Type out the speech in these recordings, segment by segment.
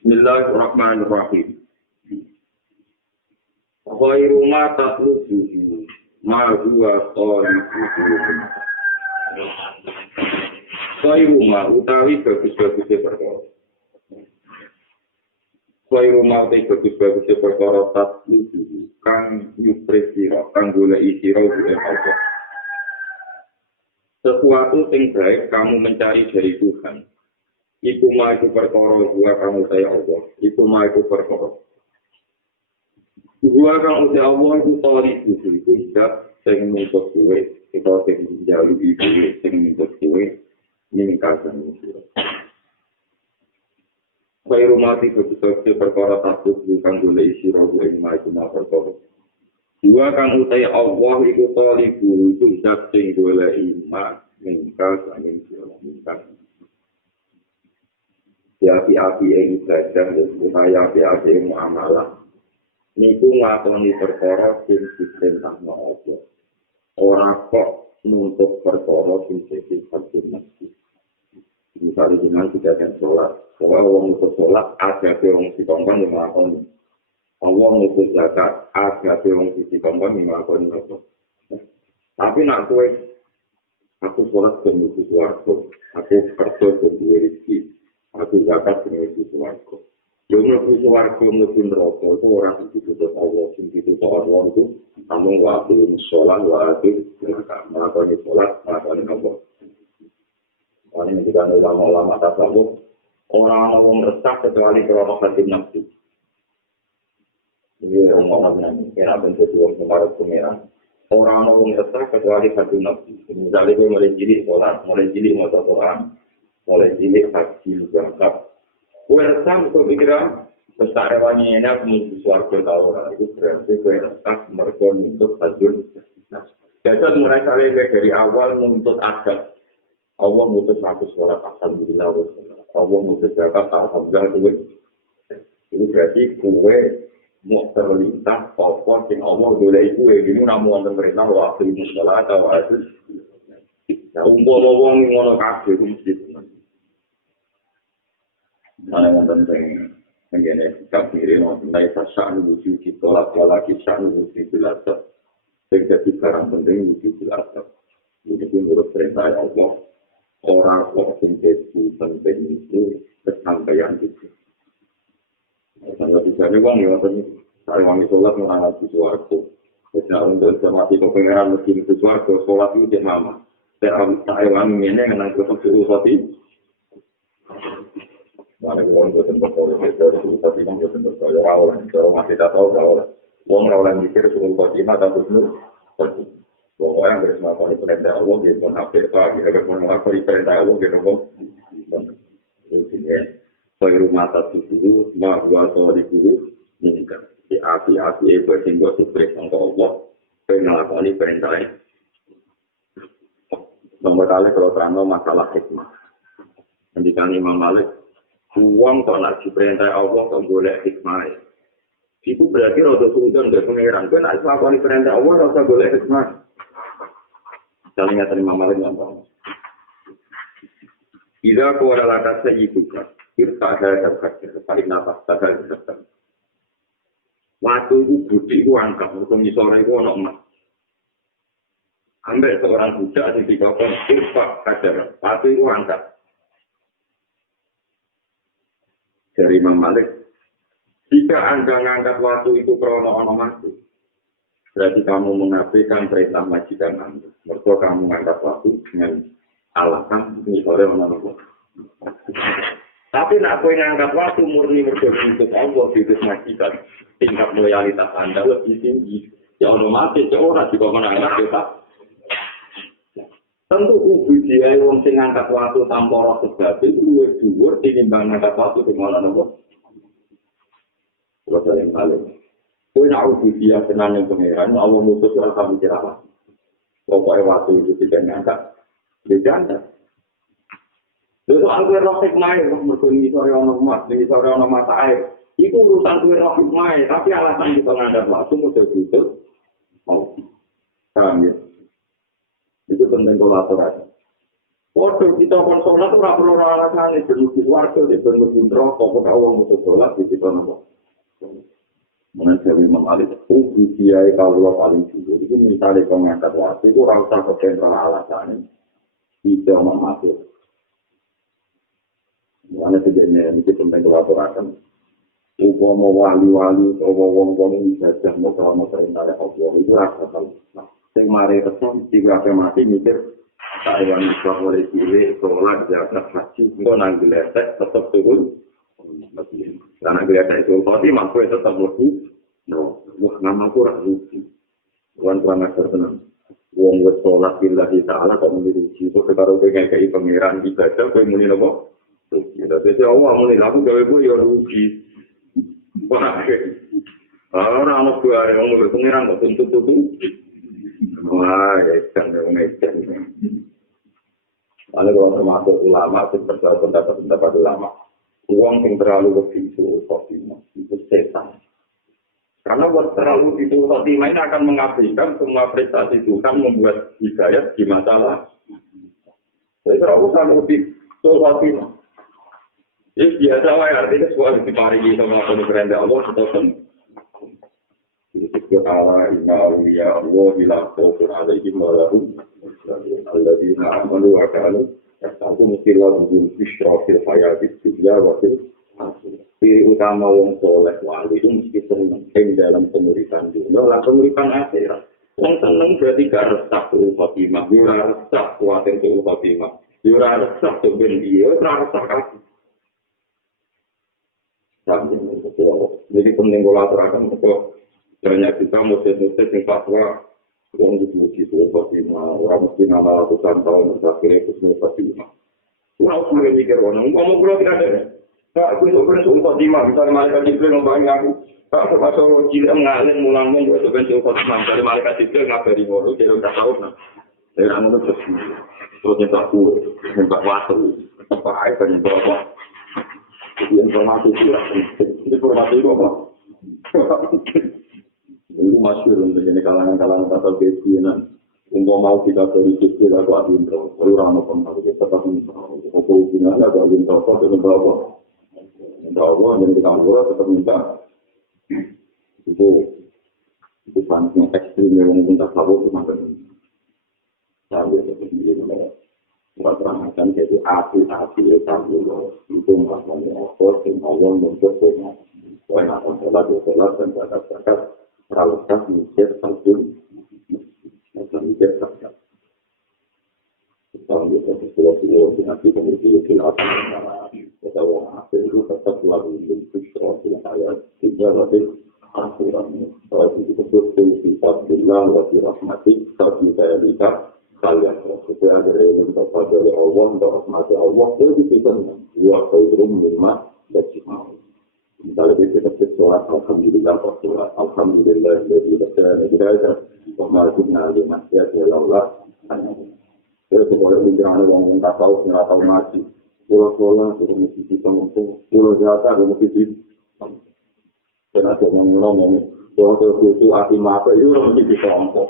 Bismillahirrahmanirrahim. Khairu ma tatlubuhu ma huwa qalibuhu. Khairu ma utawi bagus-bagusnya perkara. Khairu ma utawi bagus-bagusnya perkara tatlubuhu kang yupresira kang goleki sira bukan Allah. Sesuatu yang baik kamu mencari dari Tuhan. Iku ma iku perkara gua kamu saya Allah. Iku ma iku perkara. Gua kamu saya Allah iku tori iku hidup sing nuntut kowe. Kita sing njalui kowe sing nuntut kowe ningkasan sira. Kowe rumati betul-betul perkara takut bukan golek sira kowe ma iku ma perkara. Gua kamu saya Allah iku tori iku hidup sing golek iman ningkasan sira ningkasan. Api-api yang ibadah dan upaya api-api yang muamalah. Niku nglakoni perkara sing diperintahno Allah. Ora kok nuntut perkara sing sifat sunnah. Misalnya jenengan tidak ada sholat. Soalnya orang nuntut sholat ada orang dikongkon yang nglakoni. Allah nuntut zakat ada orang dikongkon yang nglakoni. Tapi nak kowe aku sholat ben nuntut swarga. Aku kerja ben duwe rezeki. Aku zakat dengan sesuatu. Jumlah sesuatu mungkin rokok itu orang itu sudah Allah sendiri itu Allah itu namun waktu sholat waktu melakukan sholat melakukan Allah. Ini jika ulama-ulama tasawuf orang meresah kecuali kalau hati nafsu. Ini orang-orang yang kira bentuk dua kemarin pengiran. Orang meresah kecuali hati nafsu. Misalnya dia mulai jeli sholat, mulai jeli motor Quran. Mulai cilik haji zakat. Kue resah untuk pikiran besar rewani enak menuju suarga orang itu berarti kue resah mereka menuntut hajun. Jadi mulai kali dari awal menuntut adat. Allah menuntut satu suara alhamdulillah. Allah menuntut zakat alhamdulillah kue. Itu berarti kue mau terlintas pokok yang Allah boleh kue ini namun pemerintah waktu ini sholat atau itu. Nah umpama wong ngono kabeh mesti mana yang penting mengenai sikap diri mengenai fasaan wujud ditolak lagi fasaan wujud dilakukan jadi barang penting wujud dilakukan ini menurut perintah Allah orang yang itu penting itu kesampaian itu sangat bisa uang ya saya wangi sholat mengalami sesuatu jadi untuk mati kepengeran mesin sesuatu sholat itu dia mama saya wangi ini dengan kesusahan mana orang buatan berkoro itu tapi kan buatan berkoro orang masih tak tahu kalau orang mikir suruh khotimah atau bunuh pokoknya bersama kali perintah Allah dia pun hampir pagi ada pun melakukan perintah Allah dia ngomong intinya soal mata itu semua dua soal di guru ini kan di api-api itu tinggal subjek untuk Allah melakukan perintahnya nomor kali kalau terang masalah hikmah ketika Imam Malik uang kok nak diperintah Allah kok boleh hikmah. Itu berarti roda sultan dari pengiran. Kau nak melakukan perintah Allah rasa boleh hikmah. Misalnya terima malah gampang. Jika kau adalah kata ibuka, kita ada dapat paling nafas dapat dapat. Waktu itu budi itu angkat, hukum di sore itu orang emas. Ambil seorang budak di dikatakan irfak kajar, waktu itu angkat. Dari Imam Malik, jika Anda mengangkat waktu itu krono mati, berarti kamu mengabaikan perintah majikan Anda. Mereka kamu mengangkat waktu dengan alasan misalnya menolak. Tapi nak kau mengangkat waktu murni berdoa untuk Allah di majikan, tingkat loyalitas Anda lebih tinggi. Ya otomatis orang juga menangkap kita. Tentu uji dia yang mengangkat waktu tanpa roh sebab itu lebih dhuwur tinimbang mengangkat waktu di mana nopo. Kalau yang paling, kau nak uji dia senang yang pengeran, Allah mutus orang kamu kira. Pokoknya waktu itu tidak mengangkat, dia janda. Itu aku roh hikmah, mergo ngisore ana emas, ngisore ana mata air. Itu urusan kuwi roh hikmah, tapi alasan kita ngandap langsung udah butuh. Oh, paham ya? Itu penting kolaborasi. Waduh, kita kon sholat ora perlu alasan ben mlebu warga, ben mlebu neraka, kok wong mesti sholat di situ nopo. Mengenai Imam Malik, ujiai kalau paling dulu itu misalnya pengangkat wasi itu ora usah kepentra alasannya. Tidak memakai. Mana sebenarnya ini penting kolaborasi. Upama wali-wali atau wong-wong bisa jamu kalau perintah Allah itu rasa tahu. Sing mari resep tiga mati mikir saya bisa boleh pilih sholat zakat haji itu nang geletek tetap turun. Karena geletek itu pasti mampu tetap lebih. No, wah nama aku ragu. Tuan ajar tenang. Wong wes sholat billahi ta'ala kok mendiruji itu karo pengen kayak pangeran ibadah kowe muni napa? Jadi Allah muni aku gawe kowe ya rugi. Wah, orang mau keluar, orang mau pengiran, mau tuntut. Wah, ya kan, yang ngecek. Lalu kalau termasuk ulama, pendapat ulama, uang yang terlalu begitu, itu setan. Karena buat terlalu itu, khotimah ini akan mengabaikan semua prestasi Tuhan membuat hidayat di masalah. Jadi terlalu begitu, khotimah. Jadi biasa lah, artinya sebuah diparingi sama penuh Allah, setelah disebut Allah, inna awliya Allah, bilang khawfun alaihim walahum, alladhina amanu wa kanu, aku mesti lahum bisyra fil hayatid dunya wa fil akhirah. Ciri utama wong soleh wali itu mesti senang dalam pemuritan dunia, lah pemuritan akhirat. Yang senang berarti gak resah tuh khotimah, gak resah khawatir tuh khotimah, gak resah tuh bendia, gak resah kaki. Jadi penting kolaborasi untuk banyak kita musik-musik yang fatwa orang dipuji itu Fatimah, orang mesti nama ratusan tahun terakhir itu semua Fatimah. Orang mulai mikir orang, ngomong pulau tidak ada. Nah, aku itu prinsip Fatimah, misalnya malaikat Jibril ngomongin aku, aku pasal cilik ngalih mulangnya juga itu prinsip Fatimah, dari malaikat Jibril ngabari ngomong, jadi udah tahu nah. Dari anu terus nyetak kue, nyetak waktu, apa air dan nyetak apa. Informasi itu apa? Itu masyhur untuk ini kalangan-kalangan atau kebiasaan. Untuk mau kita dari kecil atau adintro, orang mau tahu kita tapi apa hubungannya atau adintro atau dengan apa? Tahu dan kita boleh tetap minta itu sangat ekstrim yang minta tahu macam tahu itu terangkan jadi api itu maksudnya apa yang Allah membuatnya karena Allah dan zakat peralatan mikir satu macam mikir zakat kita bisa sesuatu dengan kita memiliki kelas kita orang asing itu tetap selalu bersyukur dengan ayat tiga lebih aturan kalau itu betul sifat bilang lebih rahmatik tapi saya lihat kalian itu ada yang mendapat dari Allah untuk rahmati Allah itu kita dua khairum lima dari mau misalnya kita bersuara alhamdulillah bersuara alhamdulillah dari bersuara kita mengajukan lima ya Allah terus boleh bicara orang tak tahu nggak tahu ngaji pulau sudah mesti kita ngomong pulau jatah ada mesti dan ada ngomong pulau itu hati mata itu mesti kita ngomong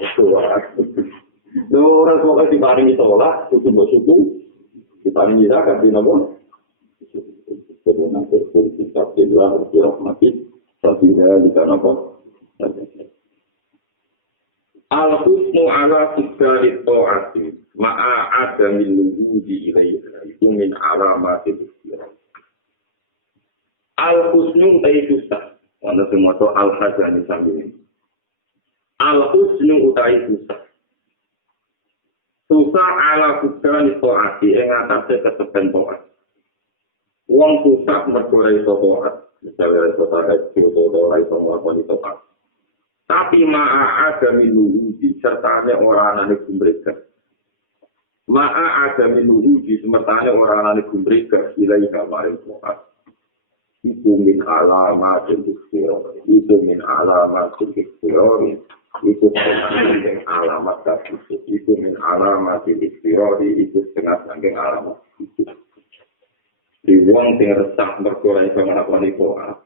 orang tua diparingi sholat, itu bersyukur, diparingi zakat, di nabung. Sebelum nanti politik takdirlah, dirahmati, tapi tidak nabung. Al-husnu ala sigari ta'ati, ma'a ada min lubudi ilaiha, itu min alamati bismillah. Al-husnu ta'i susah, wanda semua itu al-hajani sambil. Al-husnu ta'i susah. Susah ala kudan itu ati yang atasnya kesepen toat. Uang susah berkurai toat. Misalnya toat itu toat itu melakukan toat. Tapi ma'a ada minuhu di sertanya orang anak mereka. Ma'a ada minuhu di sertanya orang anak mereka. Ilai kamarin toat. Itu min alamat istiqor. Itu min alamat istiqor. Itu setengah alamat itu min alamat istiqor. Itu setengah alamat itu. Wong sing resah mergo ora iso nglakoni toat.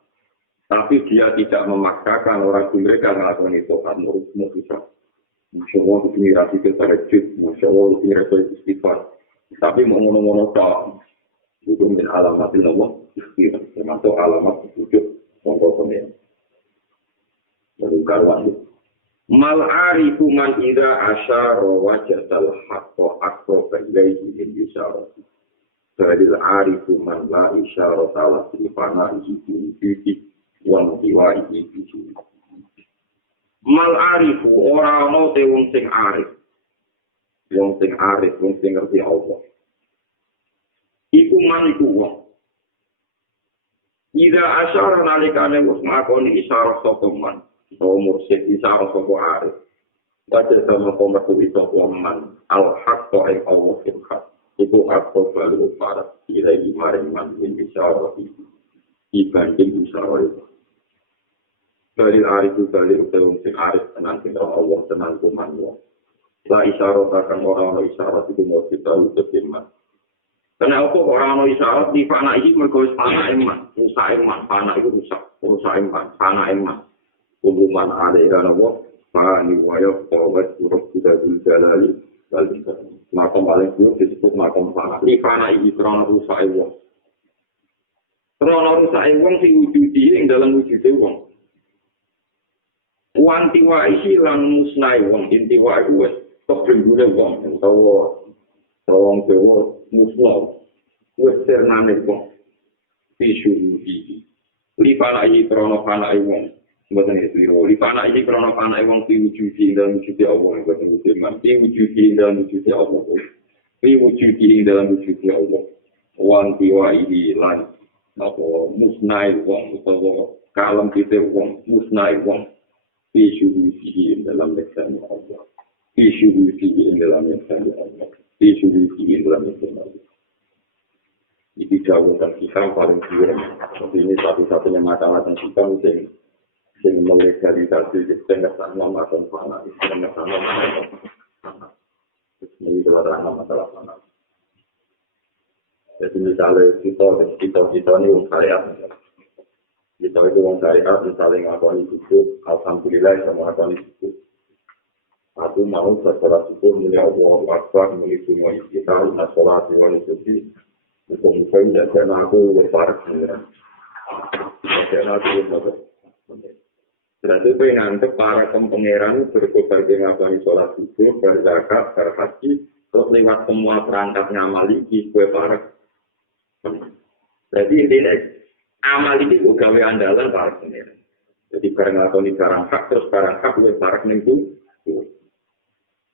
Tapi dia tidak memaksakan orang mereka melakukan itu kan menurutmu bisa. Masya Allah ini rasi tahajud, Masya Allah ini rasi istighfar. Tapi mau ngono-ngono tak, itu menjadi alamat Allah istighfar, termasuk alamat wujud monggo kemudian. Lalu kawan mal arifu man ida asyara wajadal haqqa aqraba ilaihi min isyarati. Fadil arifu man la isyara salah sifana isi wong diwai iki. Mal arifu ora ana te wong sing arif. Wong sing arif, wong sing ngerti Allah. Iku man iku wong. Ida asyara nalikane wis makoni isyarah sapa man, utawa mursyid isyarah sapa arif. Baca sama komat itu man al-haqqa ay Allah fil haq. Iku aku baru para ilai maring man min isyarah itu. Dibanding isyarah itu. Dari arif itu dari utang sing arif tenan sing Allah tenan kuman wong. La isyarat akan orang isyarat itu mau kita utus iman. Karena apa orang isyarat di fana ini mergo fana iman, rusak iman, fana itu rusak iman, fana iman. Hubungan ada dengan Allah, fani wa yaqawat urut kita jalali wal ikram. Makam paling buruk disebut makam fana. Di fana ini karena rusak wong. Karena rusak wong sing wujudi ing dalam wujude wong. Wanti wa isi lan musnai wong inti wa wes tok bendune wong utawa wong dewa musnah wes ternane wong isu iki lipana iki krono panai wong mboten itu lipana iki krono panai wong diwujudi dalam wujud Allah mboten mboten diwujudi dalam wujud Allah diwujudi dalam wujud Allah wanti wa isi lan apa musnai wong utawa kalem kita wong musnai wong isu dalam lesan Allah. Isu dalam lesan Allah. Isu dalam lesan Allah. Ini jauh dan kita paling kira. Tapi ini satu-satunya masalah yang kita mesti melegalisasi dengan nama dan fana. Dengan nama ini adalah masalah fana. Jadi misalnya kita ini syariat. Kita itu orang syariat, misalnya ngakoni cukup, alhamdulillah sama ngakoni cukup. Aku mau setelah cukup, mulai Allah Akbar, mulai semua istiqah, nasolat, mulai suci. Untuk misalnya, karena aku berparak sebenarnya. Karena aku berparak. Berarti itu yang ngantuk para pengeran berkobar dengan ngakoni sholat cukup, berzakat, berhaji, terus lewat semua perangkat ngamali, gue parak. Jadi intinya, amal ini juga gawe andalan para pengiran. Jadi barang lakoni barang hak terus barang hak luwih barang ning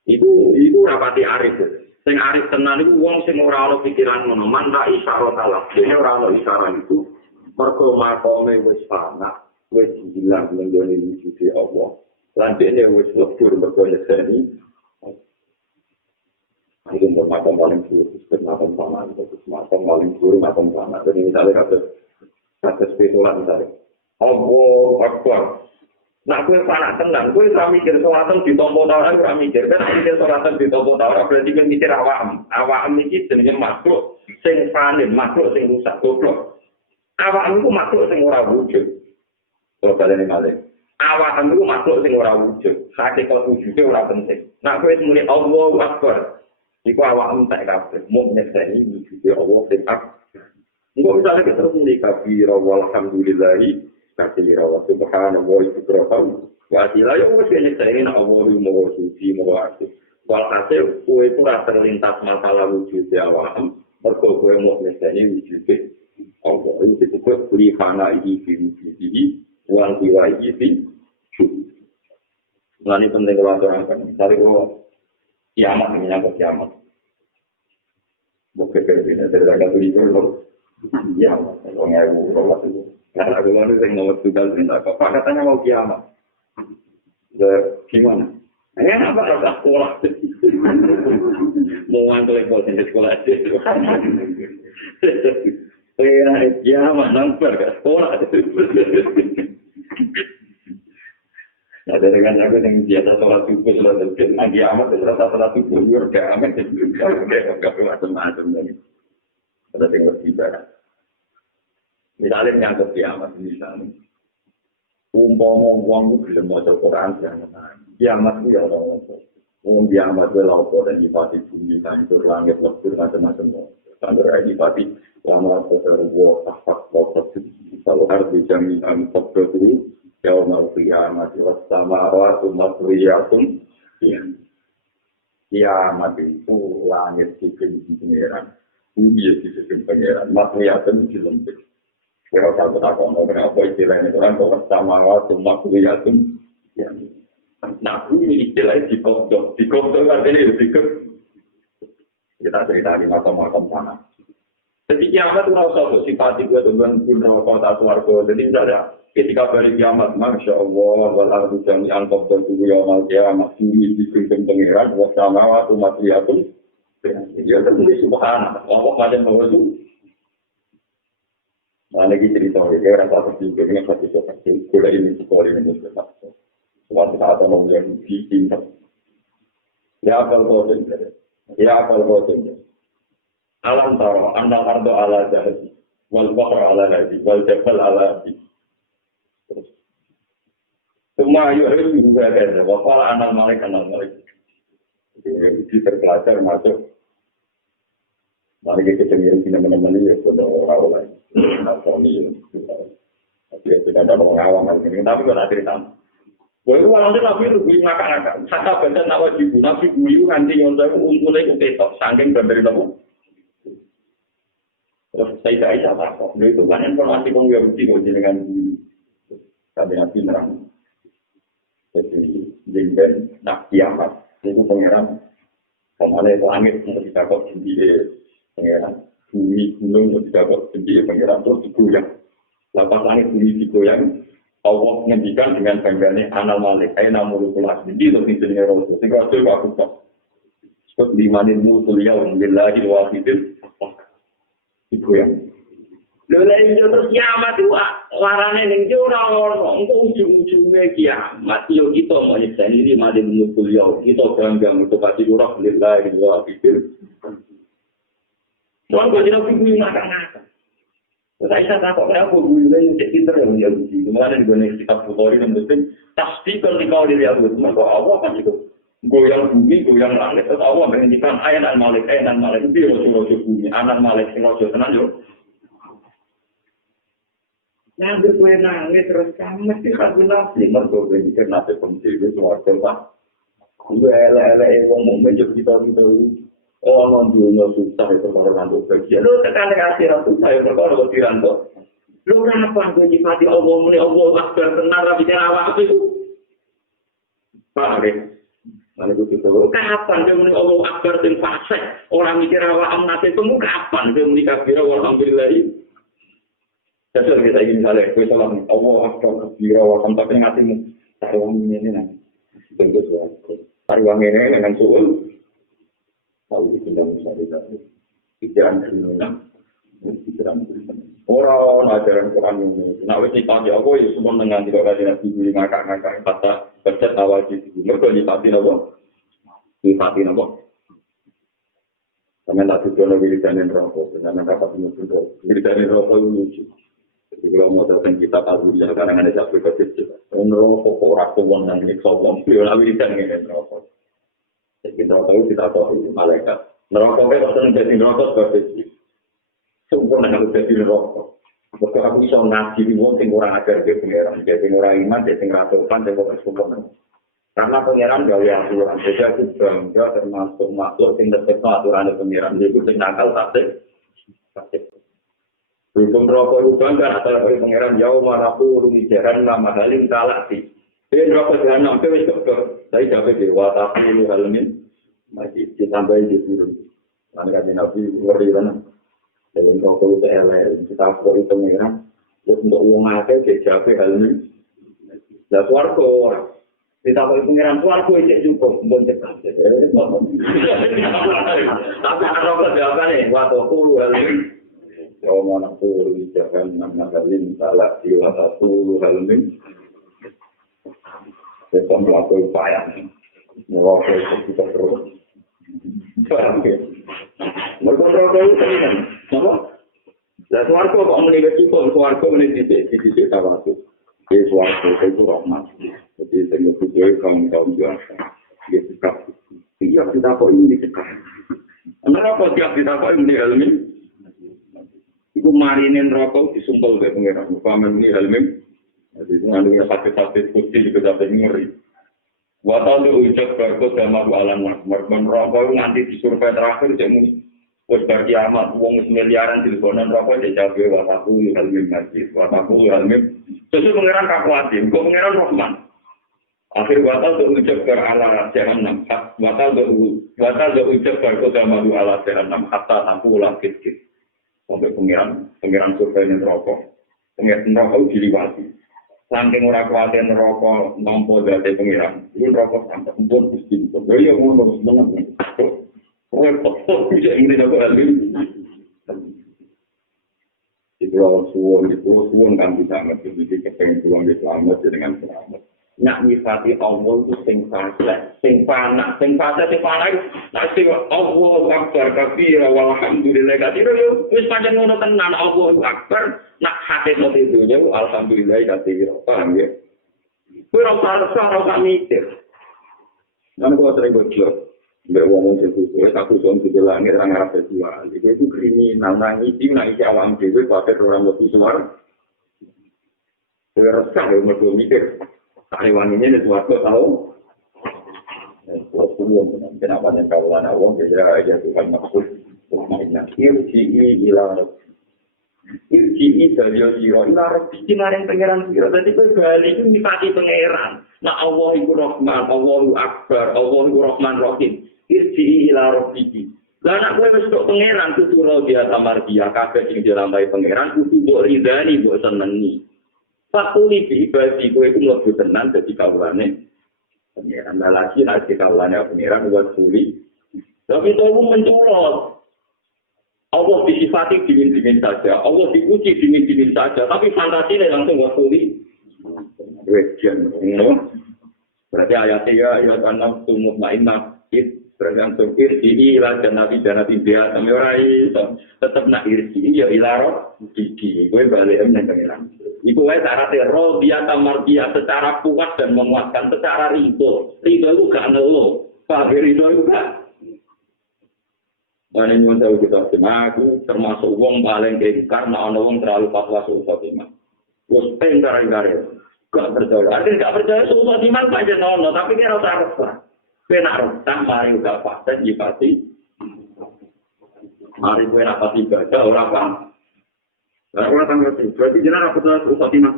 itu rapati arif. Sing arif tenan iku wong sing ora ana pikiran ngono, man ra isyarat Allah. Dene ora ana isyarat itu mergo makome wis fana, wis hilang ning gone wujud Allah. Lan dene wis lebur mergo nyekeni. Itu makam paling sulit, makam fana, makam paling sulit, makam fana. Jadi misalnya kata spekulan misalnya. Allah Akbar. Nah, gue panak tenang. Gue tak mikir sholatan di tombol tawar, gue mikir. Kan mikir sholatan di tombol tawar, berarti gue mikir awam. Awam ini jenisnya makhluk. Sing panen, makhluk sing rusak, goblok. Awam itu makhluk sing ora wujud. Kalau kalian ini awam itu makhluk sing ora wujud. Hakikat wujudnya ora penting. Nah, gue semuanya Allah Akbar. Iku awam tak kabeh. Mau nyekseni wujudnya Allah sing akbar. Enggak misalnya kita terus kabira walhamdulillahi kabira wa subhanallah wa istighfaru wa atila ya wis nyekeni Allah mau suci mau asih walhasil kowe itu ra terlintas masalah wujud awam mergo kowe mau nyekeni wujud Allah itu disebut lifana iki wal diwai iki lan penting kalau terangkan misalnya kalau kiamat menyangkut kiamat bukan berbeda dari agak tulisan iya, orang ibu rumah itu. Karena aku mau sing nomor tunggal minta apa katanya mau kiamat. Gimana? Apa kata sekolah? Mau ngantuk di sekolah aja. Kiamat nampak ke sekolah. Ada dengan aku yang biasa sholat subuh sholat kiamat sholat subuh juga. Macam-macam dari. Ada yang lebih banyak. Misalnya nyangkut kiamat misalnya. Umpama wong bisa maca Quran kiamat itu ya orang. Wong kiamat itu laut dan dipati bumi hancur langit lebur macam-macam. Sampai dipati lama terbuat tak kalau harus dijaminan tertentu ya mau kiamat sama waktu matriyatun kiamat itu langit dibikin pangeran bumi dibikin pangeran matriyatun dilempit. Kalau satu takut mau apa istilahnya itu kan kalau sama waktu matriyatun nah bumi istilahnya dikodok artinya dikut kita cerita di makam-makam tanah. Jadi kiamat itu rasa sifat itu dengan guna kota suarga. Jadi misalnya ketika hari kiamat, masya Allah, walau jami'an qabdan tubuh yaumul kiamat, bumi dipimpin pangeran, wasama waktu matriyatun. Dia tertulis subhanallah, Allah macam apa itu? Nah, lagi cerita, dia rasa terjadi, ini pasti seperti kuliah ini, sekolah ini, seperti suatu saat orang yang dicinta. Ya, kalau kau sendiri. Alam taro, anal ardo ala jahadi, wal bakar ala nadi, wal jabal ala adi. Semua harus juga ada, wafal anal malik. Jadi terpelajar masuk. Mari kita cemir teman-teman ini, ya sudah orang-orang lain. Tapi tidak ada orang awam ini, tapi kalau cerita. Boleh orang Nabi itu beli makan-makan. Kata baca nawaj ibu, Nabi guyu nanti nyontoh untungnya itu petok, sangking dari nopo. Terus saya Aisyah takut, itu kan informasi pengerti dengan kami Nabi nerang. Jadi jengben nak kiamat itu pangeran. Kemana itu langit untuk ditakut sendiri pangeran. Bumi gunung untuk ditakut sendiri pangeran terus digoyang. Lepas langit bumi digoyang, Allah menghentikan dengan bangganya anal malik. Aina mulutullah sendiri untuk dijengar Rasul. Sehingga Rasul aku tak. Sebab limanin mutuliau billahi wahidin. Ibu yang lha iya terus kiamat itu warane ning ora ono engko ujung-ujunge kiamat yo kita mau nyekani ini mati mutul yo kita bangga untuk pasti ora billahi wa pikir soal kok tidak pikir makan-makan saya takut aku dulu yang pinter yang dia uji kemarin di Indonesia kitab Bukhari dan Muslim tasdiqan li qauli ya maka Allah kan itu goyang bumi, goyang langit, terus Allah menghentikan ayat al-malik itu rojo-rojo bumi, al-malik, rojo tenang yuk. Nanti gue nangis terus kamu mesti kabur nafsi, mereka berpikir nafsi penting itu suarga pak. Gue ele-ele ngomong menjadi kita oh non-dunia susah itu kalau nanti bagian. Lu sekali akhirat susah itu kalau dirantok. Lu kenapa gue nyipati Allah muni Allah akbar benar tapi awak itu? Pak kapan dia muni Allah akbar dan fasih orang mikir awak amnate temu kapan dia muni kabira walhamdulillah. Jadi kita ingin misalnya gue salam Allah akbar kabira walhamdulillah ngatimu taruh ini nang bentuk suatu taruh ini dengan suul tahu kita bisa tidak pikiran orang ajaran Quran ini nah wis dipati aku ya semua dengan tidak ada nabi ngakak-ngakak kata pencet awal itu mereka dipati apa sampai tak tujuan wiridanin rokok dengan dapat menutup wiridanin rokok itu lucu jadi kalau mau tahu kita tahu ya kadang ada satu kecil rokok orang tua yang ini sombong bila wiridanin rokok kita tahu malaikat nerokok itu harus menjadi rokok seperti sempurna kalau jadi rokok. Maka aku bisa ngaji di wong sing ora ajar ke pengeran, jadi orang iman, jadi ratusan, jadi orang sempurna. Karena pengeran gawe aturan, jadi aku bangga termasuk makhluk sing tetep aturan pengeran, itu sing nakal tasik. Hukum rokok bangga asal dari pengeran jauh marapu rumijaran nama halim kalasi. Dia rokok jahanam ke wis dokter, saya dapat dewa tapi halamin masih ditambahin di turun. Nanti kaji nabi ngeri kan. Dan kalau kita LR, kita perlu itu merah, untuk uang aja jadi hal ini. Nah, suarga, kita perlu pengiran suarga itu cukup, boleh cepat. Tapi kalau kerjakan nih, waktu puluh hal ini, kalau mana puluh jangan nama kalian salah di waktu puluh hal ini, kita melakukan upaya, melakukan kita terus. Mereka itu apa? Nah Lah swarga kok muni wis cukup, swarga muni titik tawatu. Swarga itu rahmat. Jadi sing kudu kaum biasa. Dia sikap. Iya kita kok ini sikap. Kenapa tiap kita kok ini ilmu? Iku marinin rokok disumpel ke pengiran. Paman ini ilmu. Jadi itu ngandungnya sakit-sakit putih juga sampai ngeri. Watal itu ucap berkut sama alam makmur. Merokok nganti disurvei terakhir jadi wis bar kiamat wong miliaran teleponan rokok dijabe wataku ilmu masjid. Wataku ilmu. Sesuai pengiran kakuatin. Kok pengiran Rahman. Akhir watal itu ucap berala jahanam. Watal itu ucap berkut sama ala jahanam. Hatta aku ulang kit-kit. Sampai pengiran survei rokok. Pengiran rokok diliwati. Saking ora kuwatir neraka nampa dadi pengiran. Iku neraka sampe pun Gusti. Ya ngono sebenarnya. Kowe kok bisa ngene kok alih. Itu suwon kan bisa ngerti kepengen pulang di selamat dengan selamat. Nak nyifati Allah itu sing fasa, sing fana itu nak sing Allahu Akbar kabira walhamdulillah katsira yo wis pancen ngono tenan Allahu Akbar nak hati mati dunya alhamdulillah katsira paham ya kowe ora mikir nang kok sering bocor mbek wong sing wis aku son didelangir nang arep jual itu kriminal nang iki awam dhewe pakai ora mesti semar kowe resah yo mergo mikir Taiwan ini sesuatu tahu. Kenapa yang kawan awam tidak aja Tuhan maksud maknanya irji'i ila irji'i dari siro ila bikin yang pengeran siro tadi kau balik itu dipati pengeran. Nah Allah itu Rahman, Allahu Akbar, Allahu Rahman Rahim. Irji'i ila rabbiki. Lah anak kowe wis tok pengeran kudu dia tamar dia kabeh sing dilambai pengeran kudu mbok ridani mbok senengi. Fakuli ibadi kowe iku mlebu tenan dadi kawulane pengiran lagi nek kawulane pengiran buat suli tapi itu menculot Allah disifati dingin-dingin saja Allah dipuji dingin-dingin saja tapi fantasinya langsung buat suli wejen berarti ayatnya ya tanam tumut ma'inah bergantung irsi ilah dan nabi biasa mewarai tetap nak irsi ya ilaro gigi gue balik yang pengiran itu cara teror dia tamar dia secara puas dan menguatkan secara ridho itu gak nelo pak ridho itu gak mana nyuwun tahu kita aku termasuk wong paling kekar nah ana wong terlalu fatwa sultan iman terus pengar-pengar gak percaya ada gak percaya sultan iman panjang ono tapi kira usah benar tak mari uga pasti dipati mari kowe ra pati baca ora paham ora tanggal berarti jenengan apa terus Fatimah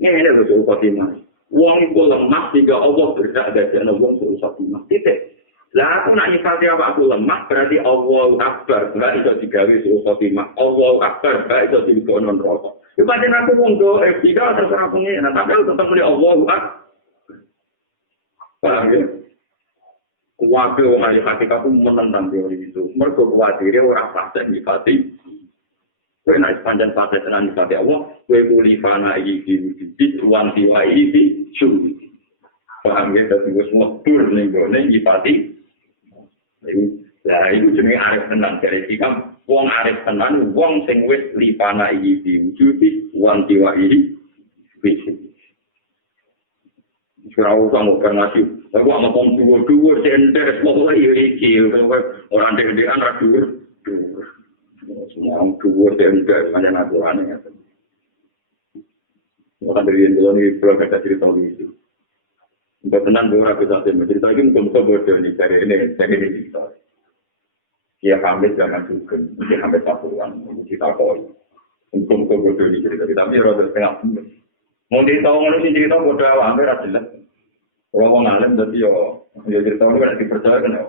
ngene lho terus Fatimah wong iku lemah tiga Allah berdak dadi ana wong terus Fatimah titik lah aku nak nyifati aku lemah berarti Allahu Akbar enggak iso digawe terus Fatimah Allahu Akbar enggak iso digono neraka iki pancen aku wong do tidak terserah pengen tapi aku tetep muni Allahu Akbar paham ya kuwatir wong ahli hakikat menentang teori itu. Mergo kuwatir ora pasti nyifati. Kowe nek panjang pasti tenan nyifati Allah, kowe kuli fana iki di wanti wae iki syukur. Paham ya dadi wis metur ning gone nyifati. Lah itu jenenge arif tenan dari sikap wong arif tenan wong sing wis lipana iki diwujudi wanti wae iki. Ora usah mau ngasih. Aku ama pom dhuwur center pokoke iki ora ndek-ndekan ra dhuwur. Semua dhuwur center pancen aturane ngoten. Ora dari yang ini belum ada cerita itu. Untuk tenan ora bisa cerita iki muga-muga bodoh nih dari ini cerita. Ya kami jangan juga, mungkin sampai satuan kita koi. Untuk bodoh nih cerita tapi ora setengah. Mau ditahu ngono sing cerita bodoh awake ra jelas. Kalau ngalim jadi yo cerita itu kan dipercaya kan ya.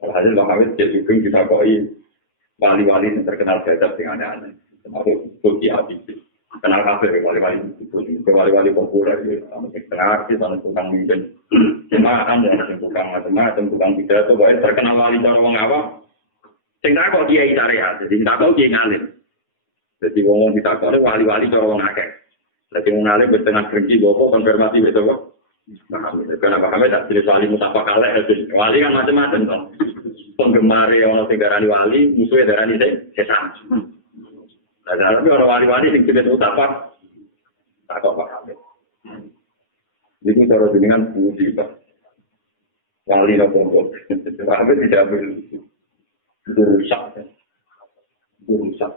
Kalau hasil bang Hamid jadi kita koi wali-wali yang terkenal gadap dengan aneh-aneh. Termasuk Bukti Habib. Kenal kafe wali-wali populer gitu. Sama setengah artis, sama tukang mimpin. Jemaah dan tukang macam-macam, tukang pidato. Bahkan terkenal wali cara orang awam. Sehingga kok dia syariat, jadi tidak tahu dia ngalim. Jadi ngomong kita kok wali-wali cara orang akeh. Jadi ngalim bertengah kerja bawa konfirmasi betul. Kenapa kami tak jenis wali mutafak kalah? Wali kan macam-macam kan. Penggemar yang orang darani wali, musuhnya darani setan. Tapi orang wali-wali yang jenis utama, tak kok paham. Jadi cara dengan budi Pak. Wali nopo. Paham tidak berusak. Berusak.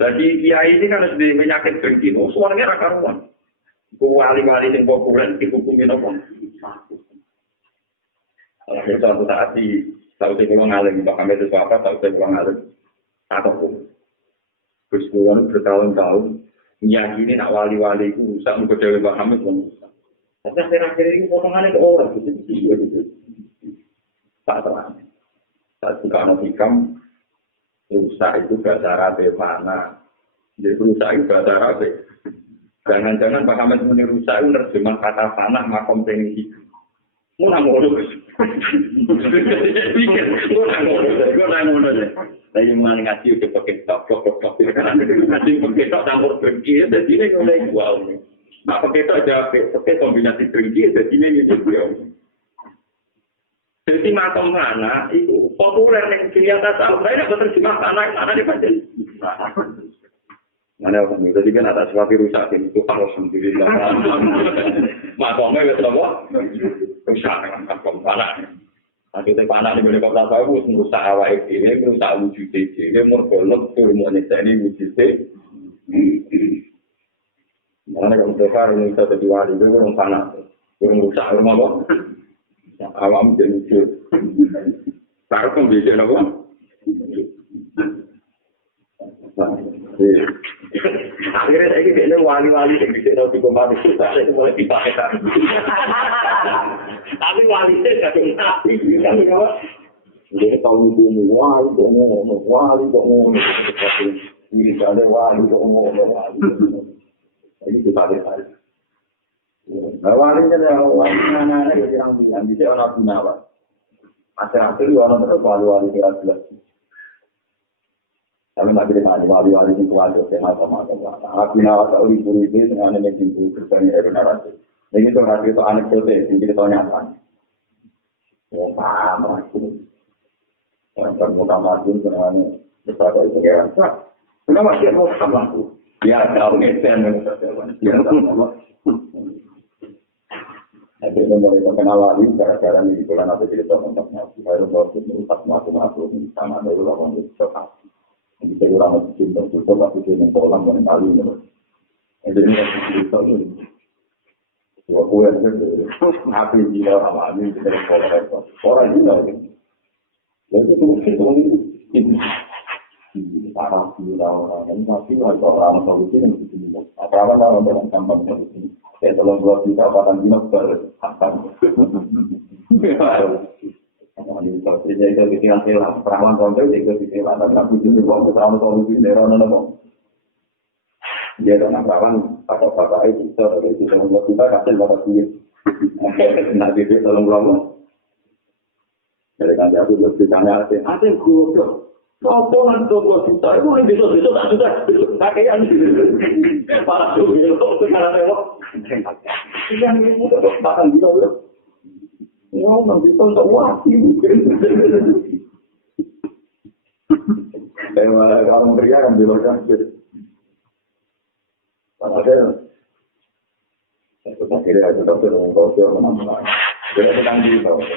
Jadi kiai ini kan harus penyakit dengki. Suaranya rakaruan. Wali-wali yang populer dihukumi nopo. Suatu saat tahu saya kurang alim, Pak Kamil itu apa? Tahu saya kurang alim. Ataupun terus kemudian bertahun-tahun meyakini nak wali-wali itu rusak menggoda Pak Hamid pun rusak. Tapi akhir-akhir ini potongannya ke orang gitu. Tak terang. Saat buka notikam rusak itu bahasa Arab mana? Jadi rusak itu bahasa Arab. Jangan-jangan Pak Hamid meniru rusak itu terjemah kata tanah makom tinggi. Mau nanggung pikir, gue nanggung deh. Tapi mengenai ngaji udah pakai tok. Ngaji pakai tok campur dengki, jadi ini mulai wow. Nah pakai tok aja, pakai kombinasi dengki, jadi ini wow. Jadi makam mana itu populer yang di atas saya nggak terjemah tanah di bagian. Mana orang itu jadi kan ada sesuatu rusak itu harus sendiri lah. Makamnya betul apa? Rusak dengan makom tanah. Nanti tanah di mana kota saya harus merusak awal ini, merusak wujud ini, mergolok turunnya ini wujud ini. Mana kalau besar ini kita jadi wali itu orang tanah, orang rusak rumah lo. Awam jadi wujud. Baru pembicaraan apa? Akhirnya saya ini wali-wali yang bisa di kompetisi susah, saya mulai dipakai. Tapi wali saya tidak nabi, kan apa? Jadi tahun ini wali kok ngomong, ini ada wali kok ngomong. Ini dipakai saya. Walinya adalah wali anak-anak yang bilang bisa orang punya. Akhir-akhir orang terus wali-wali kira-kira. Kami tak boleh maju wali-wali itu kuat dengan macam-macam. Aku nak tahu ibu ini dengan yang pintu kerjanya benar-benar. Ini tu nanti itu anekdote, ini kita nyata. Oh, paham aku. Yang permukaan dengan besar itu kan. Kenapa dia mau sama aku? Dia tahu ngesen dengan dia tahu. Tapi mulai terkenal wali gara-gara ini bulan apa cerita tentangnya. Saya baru merusak macam-macam sama dari orang itu cokap. Jadi orang masih cinta itu tapi dia mentolang dengan kali ini. Jadi ini cerita ini. Aku yang happy dia sama ini kita orang ini. Jadi itu parah sih orang ini tapi orang solusi yang itu. Apa-apa orang dengan gampang solusi. Kayak tolong buat kita apa kita berakan. Ini sepertinya itu pikiran saya perawan konten itu pikiran tapi juga kalau perawan solusi neron apa. Dia dengan perawan bapak itu sebagai tolong kita kasih bapak dia. Nanti dia tolong belum. Jadi kan dia tuh bertanya ada guru. Apa nanti guru kita itu lebih besar tak sudah pakaian. Para guru itu sekarang lewat. Yang itu bahkan bisa oh, nanti tonton wasi mungkin. Kalau pria kan bilang gitu. Padahal akhirnya itu dokter mengkonsol menambah. Dia sedang di bawah.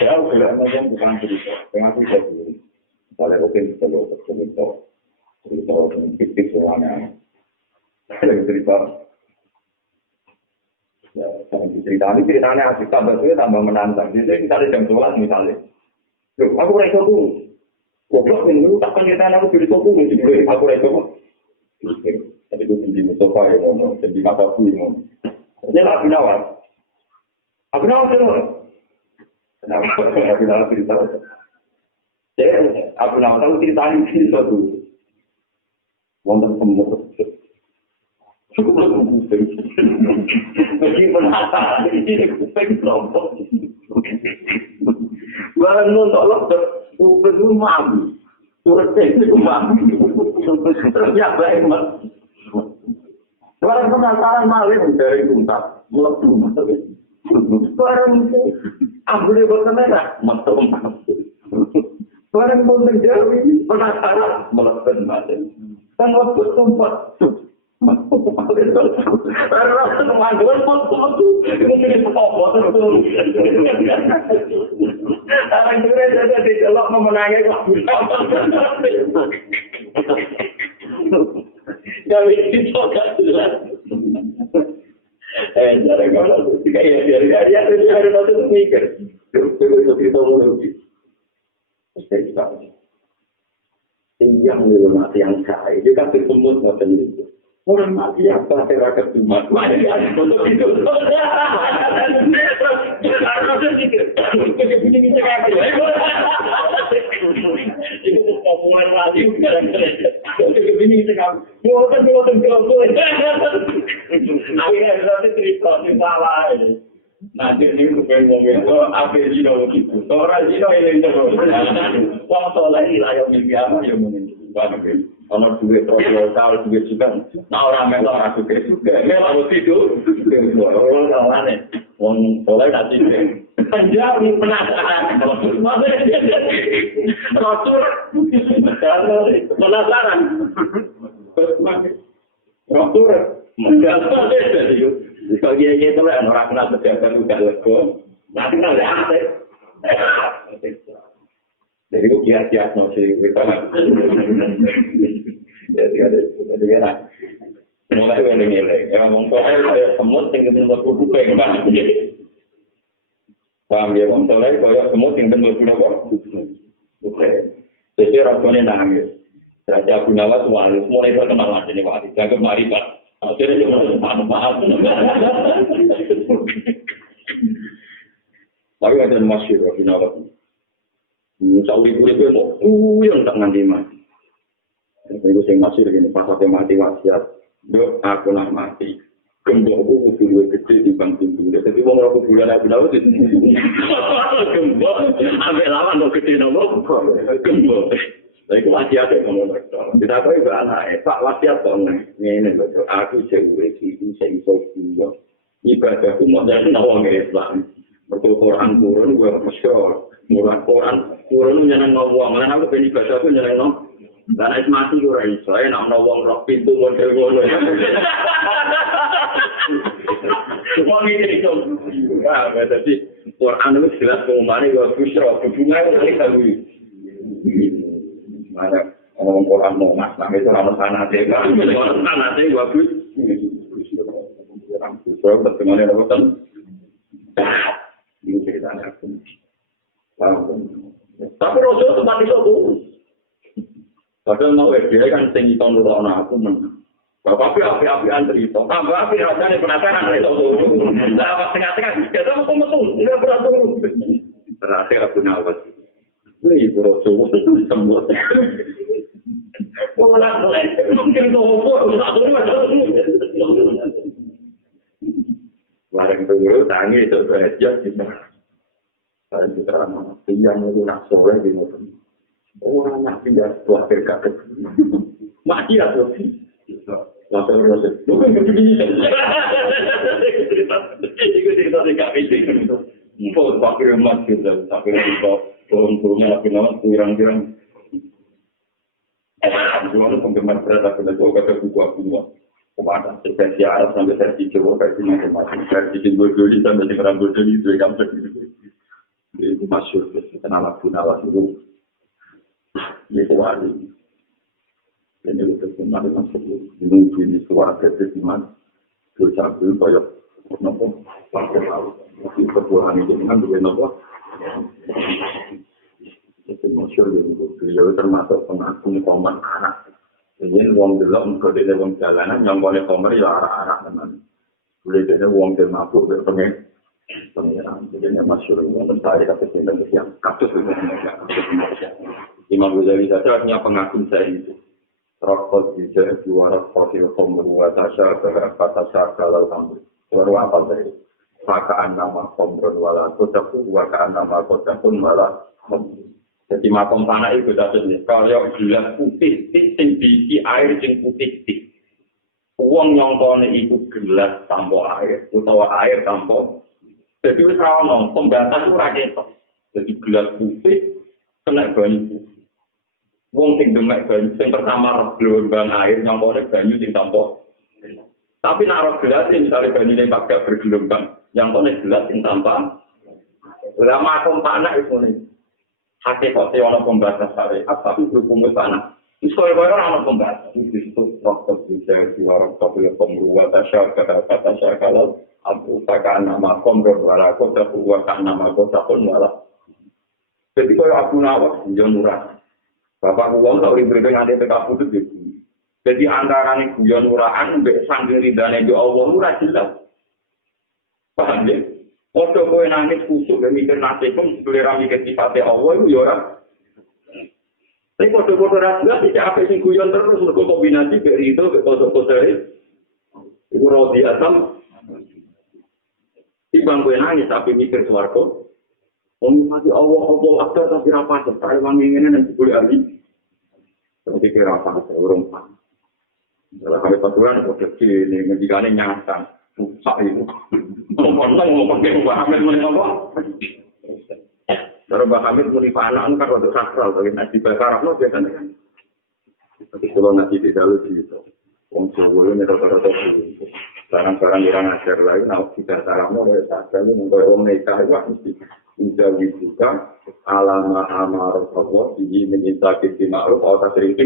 Saya bilang macam bukan cerita, tengah cerita sendiri. Misalnya mungkin cerita fiktif semuanya. Cerita ceritanya asik tambah menantang. Jadi kita ada jam 11 misalnya. Loh, aku rasa tuh. Goblok ini tak pengertian aku jadi toko jadi aku rasa kok. Tapi itu di Mustafa ya ngomong, jadi mata aku ngomong. Jadi lah Abinawar terus. Kenapa? Abinawar cerita. Jadi Abinawar tahu cerita ini cerita tuh. Wonten semua. Cukup kuping. Meskipun hatta ini kuping kelompok. Barang nonton kuping mampu. Turut ini mampu. Terus ya baik mas. Barang penasaran malah dari tuntas. Melepuh. Barang itu ambil berkemerah. Mampu. Barang pun menjauh penasaran melakukan macam. Kan waktu tempat. Karena teman-teman pun mungkin sepopot betul. Orang tua jadi dicelok memenangi waktu. Jadi itu gak jelas. Cara kalau kayak dia harus masuk mikir. Itu lebih. Yang mati yang saya itu kan semut macam itu. Orang mati apa terakat cuma mati untuk itu. Harus pikir. Begini cakap. Itu populer lagi. Begini cakap. Bukan. Akhirnya ada cerita salah. Nanti ini bukan mobil itu apa Zino gitu. Orang Zino ini itu. Wong soleh lah yang biasa yang mungkin. Kalau duit terus tahu duit juga. Nah orang melok orang juga. Melok itu. Orang lawannya. Wong soleh tak sih. Penjauh penasaran. Rasul. Penasaran. Rasul. Kalau dia itu orang kenal pejabat juga lego, nanti kenal ya. Jadi gue kias-kias masih kita. Jadi kan, mulai dari nilai. Emang soalnya semut tinggal buat buku pengen. Paham ya, soalnya kalau semut tinggal buat buku. Oke. Jadi rasanya nangis. Raja Abu Nawas mulai perkenalan ini Pak. Jaga maribat. Akhirnya cuma maaf. Tapi ada masih Abu Nawas. Saudi itu mau yang tak nganti mati. Itu yang masih begini pas aku mati wasiat. Dok aku nak mati. Gembok aku dulu kecil di banting dulu. Tapi mau aku bulan Abu Nawas itu. Gembok. Ambil lawan lo kecil nombor. Gembok. Tapi wasiat yang ngomong dokter. Tidak tahu itu anak. Pak wasiat dong. Ini dokter. Aku cewek itu saya iso ibadahku modern nawang Islam. Betul Quran turun gue masyur. Murah Quran turun nyeneng nawang. Karena aku pengen ibadahku nyeneng nawang. Dan es mati gue iso. Nak nawang roh pintu model ngono. Wong ini itu. Nah, jadi Quran itu jelas pengumumannya gue busro. Hubungannya kita gue. Ada orang Quran mau mas, nah itu orang tanah deh, orang tanah deh bagus. Orang pertemuan kan, ini ceritanya aku. Tapi Rasul tempat itu tuh, padahal mau dia kan tinggi tahun dulu aku menang. Bapak api antri itu, tambah api rasanya penasaran itu tuh. Nah tengah-tengah kita mau metul, nggak beratur. Terakhir aku Nawas. Ini Rasul itu sembuh. Mungkin barang itu tangi itu belajar kita. Barang kita yang itu nak sore di motor. Orang nak tidak terakhir kaget. Mati atau langsung Rasul. Bukan begini. Itu cerita dekat itu. Mungkin pakai emas kita, tapi kita turun-turunnya lagi nama kurang-kurang. Cuma penggemar berat aku kata buku kepada spesial sampai versi Jawa versi macam-macam versi Jembodoli sampai sekarang Jembodoli itu yang itu masyhur kenal Abu Nawas itu itu wali ini itu semua masuk itu ini suara kesimpulan dosa itu kayak nopo pakai tahu itu kebuahan itu kan bukan nopo itu masyhur itu beliau termasuk pengagum koman anak. Jadi uang delok kode uang jalanan yang boleh komer ya arah-arah teman. Boleh jadi uang del mabuk berpengen pengiran. Jadi masyhur uang mentari tapi tidak yang kasus itu. Imam Ghazali saja punya pengagum saya itu. Rokok juga juara fosil komer wa tasya kata kalau kamu. Suara apa dari? Pakaan nama komer wala kotaku wakaan nama kotakun wala komer. Jadi makom tanah itu dasarnya kalau gelas putih sing diisi air sing putih. Uang nyongkone itu gelas tanpa air, utawa air tanpa. Jadi wis ra ono pembatas ora ketok. Jadi gelas putih kena banyu Wong sing demek banyu sing pertama gelombang air nyampone banyu sing tanpa. Tapi nek ora gelas misalnya banyu ning pakai bergelombang, nyampone gelas sing tanpa. Lah makom panak iku nih. Hati kok ana pembatas syariat tapi berhubung ke sana. Iso ora ana pembatas. Disebut faktor bisa diwarok tapi pemruwa tasya kalau aku takkan nama komro wala kota buatan nama kota pun wala. Jadi kalau aku nawak guyon murah. Bapak uang tak beri dengan TK putut itu. Jadi antara nih guyon murahan mbek sanggeng ridane di Allah murah jelas. Paham ya? Ojo kowe nangis kusuk dan mikir nasibmu selera mikir sifatnya Allah itu ya ora. Tapi foto-foto rakyat tidak apa sing guyon terus mergo kombinasi dari itu ke foto-foto itu rodi asam. Timbang kowe nangis tapi mikir swarga. Wong mati Allah akbar tapi ra pas saya wangi ngene nek boleh ali. Tapi kira apa urung pas. Dalam kali paturan kok kecil ini ngendikane nyata. Susah itu. Ngomong ke Mbak Hamid muni apa? Kalau Mbak Hamid muni anak kan untuk sakral bagi nasi bakar apa biasanya kan. Tapi kalau nasi tidak lucu itu. Wong Jawa ini rata-rata gitu. Barang-barang yang ngajar lagi, nah kita tarafnya oleh sakral ini untuk orang mereka itu mesti menjauhi juga alama amar Allah ini menyinta kisi ma'ruf atau sering.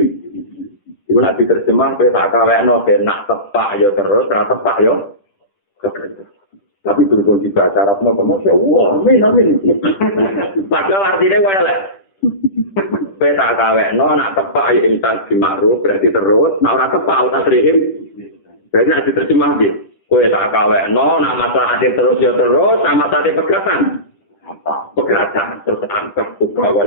Itu nanti terjemah kita kaweno nak tepak ya terus, nak tepak ya. Tapi betul dibaca Arab mau kemudian, wah, amin. Padahal artinya welek. Beta kaweno, nak tepak ya intan dimakruh berarti terus, nak ora tepak utas rihim, berarti nanti terjemah gitu. Kue tak kaweno, nak masalah terus ya terus, sama tadi pergerakan. Pergerakan, terus angkat, bahwa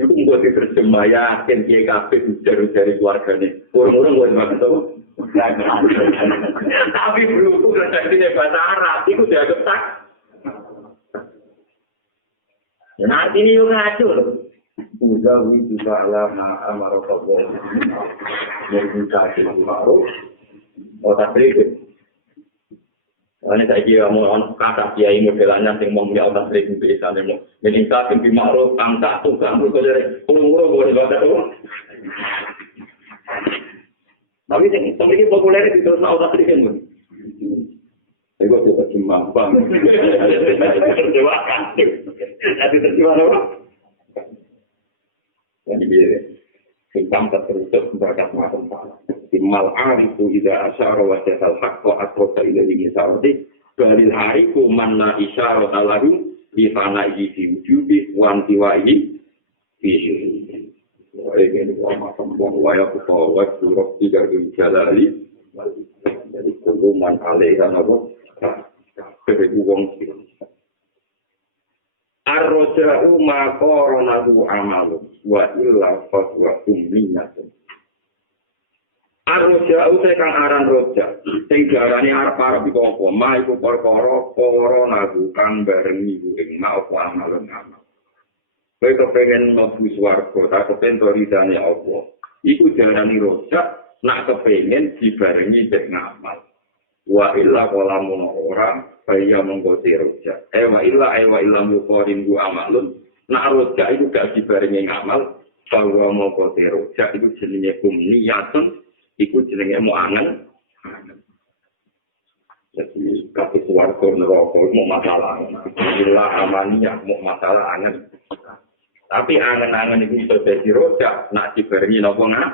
itu buat diterjemah yakin GKP dari keluarganya. Kurang-kurang buat banget tuh. Tapi berhubung redaksinya bahasa Arab, itu dianggap tak. Nah, ini juga ngacu loh. Udah juga lama amarah Allah. Yang dikasih baru. Otak berikut. Ini saya kira mau kata kiai modelannya yang mau punya otak berikut misalnya mau. Meningkat yang dimakruh, angka tuh, kamu kok dari kurung-kurung boleh baca tuh. Tapi yang sebenarnya populer itu terus mau tak terima. Ego tidak cuma bang. Terjemahkan. Nanti terjemah apa? Jadi dia hitam tertutup berkat macam salah. Timal arifu ida asyara wa jasal haqqa atroka ilahi misardi. Balil arifu manna isyara talahu di fana isi wujubi wantiwahi visi. Ini macam buang wayang kepawat surah 3 jalali jadi kuman alaihan apa dari uang sih arroja'u ma qaranatu amalu wa illa fatwa umminatun arroja'u tekan aran roja sing diarani arep-arep iku apa ma iku perkara qaranatu kang barengi ing ma apa amalun amal. Kowe kepengen mlebu swarga, tak kepengen ridane Allah. Iku jarane rojak, nak kepengen dibarengi dek ngamal. Wa illa qalamun ora, kaya mengkote rojak. Wa illa muqarin bu amalun. Nak rojak itu gak dibarengi ngamal, bahwa mengkote rojak itu jenenge umniyatun, iku jenenge mu'angan. Jadi kabeh swarga neraka mau masalah. Illa amaniyah mau masalah angen. Tapi angen-angen itu bisa jadi rojak, nak dibarengi nopo nggak?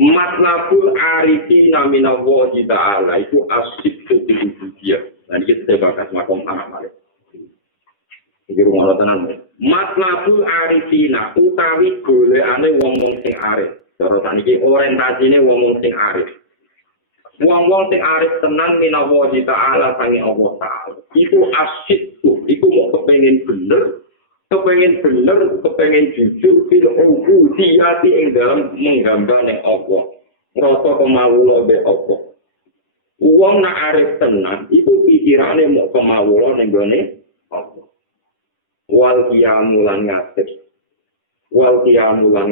Matlabul arifina minallahi ta'ala itu asyiddu bil ubudiyah. Nah, ini kita bahas makom amal. Ini rumah tenan. Matlabul arifina utawi golekane wong-wong sing arif. Cara saniki orientasine wong-wong sing arif. Wong-wong sing arif tenan minallahi ta'ala sange Allah Ta'ala. Iku asyiddu, iku mau kepengen bener, kepengen jujur fil ubudiyati ing dalam menggambane Allah. Ngrasa kemawula be Allah. Wong nak arif tenan, iku pikirane mau kemawula ning gone Allah. Wal qiyamulan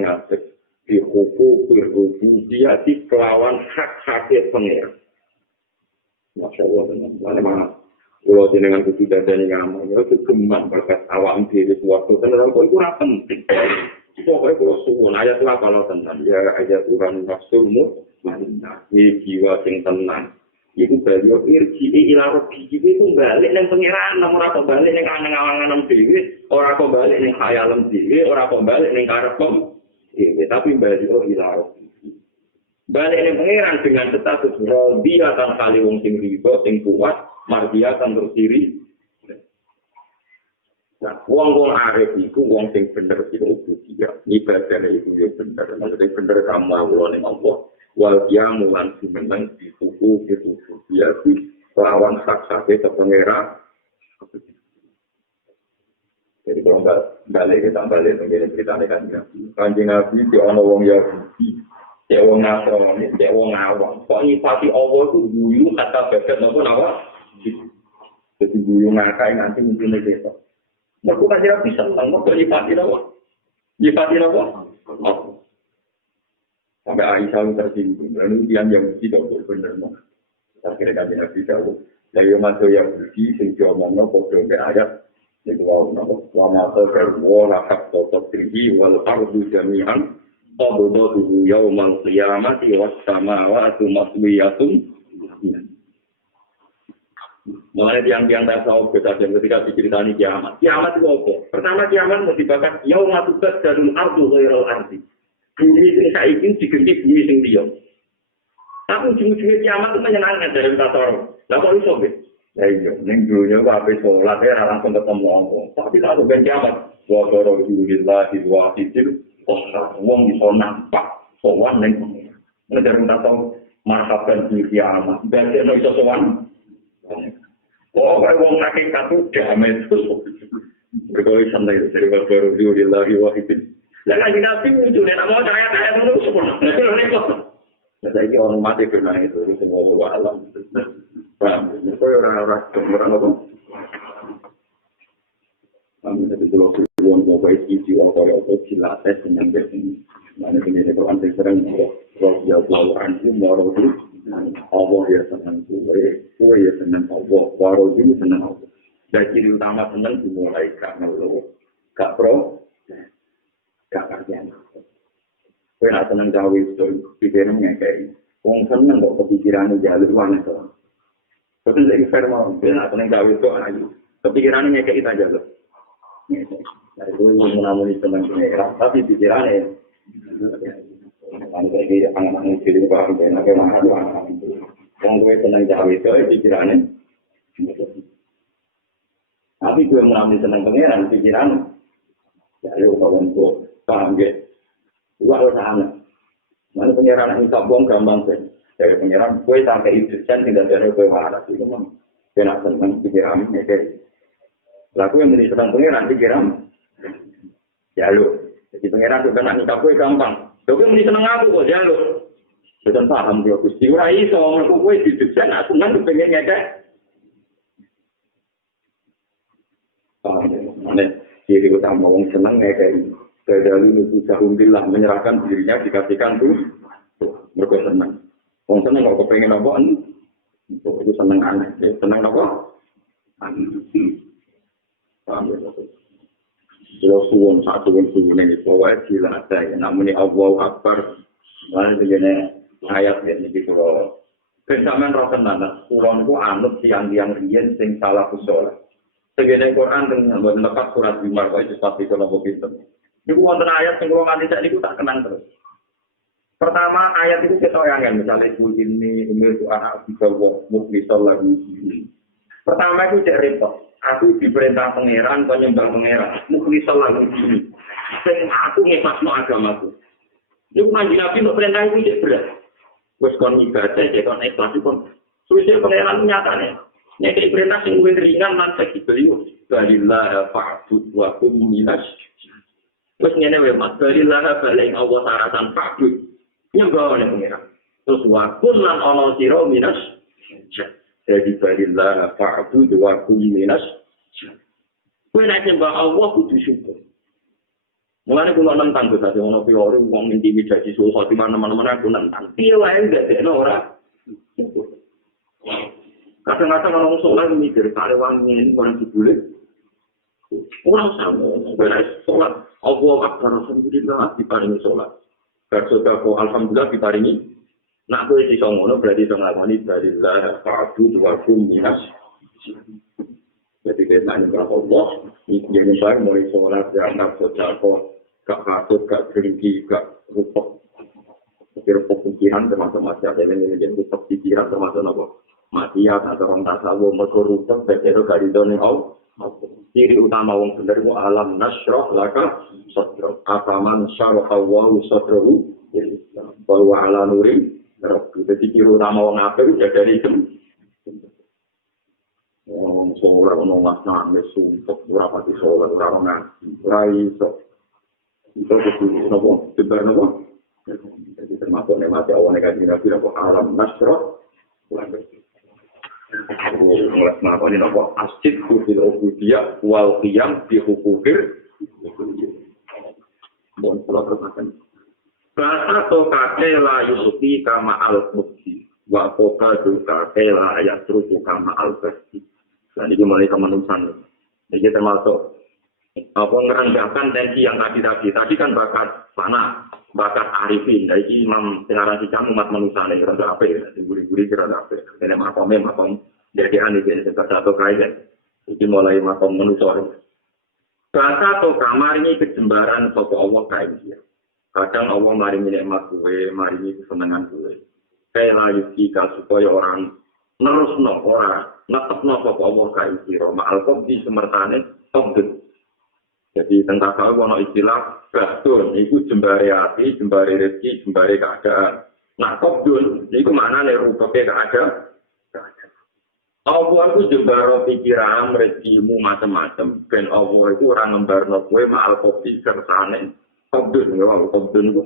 ngasih. Dihukum berubudiyati kelawan hak-haknya pengira. Masya Allah, mana-mana. Kalau jenengan kudu dadane ngamal, ya kegembang berkat awam dhewe suatu tenan kok iku ora penting. Pokoknya kalau suwun ayat lah kalau tenang ya ayat Tuhan nafsumu mana ini jiwa sing tenang. Iku beliau irji ila rabbi itu balik nang pangeran ora kok balik ning angan-angan dhewe, ora kok balik ning khayalan dhewe, ora kok balik ning karep tapi beliau ila rabbi. Balik ning pangeran dengan status radiyatan kali wong sing riba sing kuat, mardiyatan berdiri. Nah, wong arif itu wong sing bener sing dia ibadahnya itu dia bener, maksudnya bener kamu Allah ning Allah. Wal qiyamu lan sumeneng di suku dia di lawan hak-hake pengira. Jadi kalau balik kita balik mengenai cerita kan Kanjeng Nabi di ana wong Yahudi, di wong Nasrani, di wong awam. Kok nyipati Allah itu guyu kata bagat napa? Jadi guyu ngakai nanti mungkin besok. Mereka kan bisa senang, kok nyipati apa? Nyipati apa? Sampai Aisyah tersinggung, lalu yang tidak benar. Akhirnya kami Nabi tahu, dari masuk yang bersih, sehingga ngomong kode ayat, itu wama terbawa lakak totok tinggi, walau ardu jami'an, tabudotuhu yawmal qiyamati wassamawatu maswiyatun. Mulai tiang-tiang tak tahu dan ketika diceritani kiamat. Kiamat itu apa? Pertama kiamat mengatakan yaumatubat darul ardu ghairal ardi. Bumi sing saiki diganti bumi sing liya. Tapi ujung-ujungnya kiamat itu menyenangkan dari kata orang. Lah kok iso nggih? Ya iya, ning dulunya kok ape salat ya langsung ketemu Allah. Tapi kalau ben kiamat wa qarabillahi wa fitil wong iso nampak sowan ning dari kata marhaban di kiamat. Ben iso sowan. Oh, wong hakikat itu damai terus. Berkali santai dari baru diulillahi wahidin. Lah kan Nabi munculnya nama kaya-kaya terus. Jadi orang mati kena itu semua alam. Paham? Itu orang-orang apa? Kami tadi dulu belum coba isi atau silates dengan ini. Mana ini itu anti serang roh ya Tuhan itu mau itu. Allah ya senang kue ya senang Allah, waro juga senang Allah. Dan ciri utama senang dimulai karena Allah. Gak pro, gak kerjaan. Kue nak senang cawe itu, pikirannya kayak, wong senang kok kepikirannya jalur mana tuh. Betul lagi fair mau, kue nak senang cawe itu aja. Kepikirannya kayak kita jalur. Dari kue mengamuni senang pengeran, tapi pikirannya. Nanti lagi anak-anak jadi paham dan bagaimana anak-anak itu. Yang gue senang cawe itu pikirannya. Tapi gue mengambil senang pengeran pikirannya. Jadi kawan gue paham gitu. Itu harus aneh. Mana pengeran ini sabong gampang sih. Dari pengeran gue sampai itu sen tidak ada gue marah itu memang. Gue nak senang pikirannya kayak. Lalu yang menjadi senang pengeran pikiran. Ya lu. Jadi pengeran sudah nak nikah gue gampang. Tapi mesti seneng aku kok jalur. Sudah paham dia Gusti ora iso mlebu kowe didesain aku nang pengen ngekek. Ane ciri utama wong seneng ngekek. Dari itu alhamdulillah menyerahkan dirinya dikasihkan tuh. Mergo seneng. Wong seneng kok pengen apa itu seneng aneh. Seneng apa? Paham ya. Kalau suwon satu yang suwon ini pokoknya gila ada ya. Namun ini Allahu Akbar. Lalu begini ayat ya. Jadi kalau bersamaan roh tenanan. Kurang itu anut tiang-tiang rian sing salah kusolah. Segini Quran dengan lepas surat Bimar. Kalau itu pasti kalau mau pinter. Ini wonten ayat yang kalau nganti saya ini tak kenang terus. Pertama ayat itu kita yang misalnya ibu ini itu anak dibawa muklisol lagi. Pertama itu cek repot. Aku diperintah pangeran, penyembah pangeran. Mukhlisal lagu ini. Sing aku ngemasno agamaku. Ini manji Nabi untuk perintah itu cek berat. Terus kon ibadah, cek kon ikhlas itu. Sudah pangeran nyatanya. Nyekei perintah yang lebih ringan, nanti beliau. Balillah fa'bud wa kum minas. Terus ngene mas, balillah balaing Allah saratan fa'bud. Nyembah oleh pangeran. Terus wa kun lan ono siro minas. Jadi balillah fa'bud wa kum minas. Kowe nek nyembah Allah kudu syukur. Mulane kula nentang kok dadi ono teori wong intimidasi suatu di mana-mana aku nentang. Piye wae enggak ono ora. Kadang-kadang orang sholat mikir, kali wangi ini orang dibully. Orang sama, beres sholat. Allah Akbar, Alhamdulillah, diparingi sholat. Bersodakoh, Alhamdulillah, diparingi. Nak boleh disongono, berarti disongawani dari Allah, Fa'adu, Tuwakum, Minas. Jadi kita ini berapa Allah, ini yang baik, mulai sholat, dianggap sodakoh, gak katut, gak berhenti, gak rupok. Rupok pikiran, termasuk masyarakat ini, rupok pikiran, termasuk apa? Maksiat atau orang tasawuf mergo rupeng bedo garidone Allah. Ciri utama wong bener ku alam nasroh laka sadro. Afaman syaraha wa sadrohu wa ala nuri. Jadi ciri utama wong apik ya dari itu. Wong sholat ono makna mesumpek ora pati sholat ora ngaji. Ora iso. Itu kudu nopo? Bener nopo? Jadi termasuk nemate Allah negatif apa alam nasroh melakukan apa asjid fil ubudiyah wal qiyam bi hukukir bon kula teruskan bahasa to kakela yusufi kama al qudsi wa qoka duka kela ayat terus kama al qudsi dan ini mulai kemanusiaan jadi termasuk apa merendahkan tensi yang tadi kan bakat panah bakat arifin dari imam pengarang hikam umat manusia ini rada apa ya guri-guri rada apa ini makom jadi aneh ini satu kaitan itu mulai makom manusia bahasa atau kamar ini kejembaran sopo Allah kain dia kadang Allah mari nikmat gue mari kesenangan gue kayak layu jika supaya orang nerus no orang netep no sopo Allah kain siro ma'al di semertane tonggut. Jadi tentang kalau ada istilah bastur, itu jembari hati, jembari rezeki, jembari keadaan. Nah, kobdun, itu mana nih rupanya keadaan? Allah itu jembaro pikiran, rezekimu macam-macam. Dan Allah itu orang ngembarno kue ma'al kopi kersane. Kobdun, ya, kobdun itu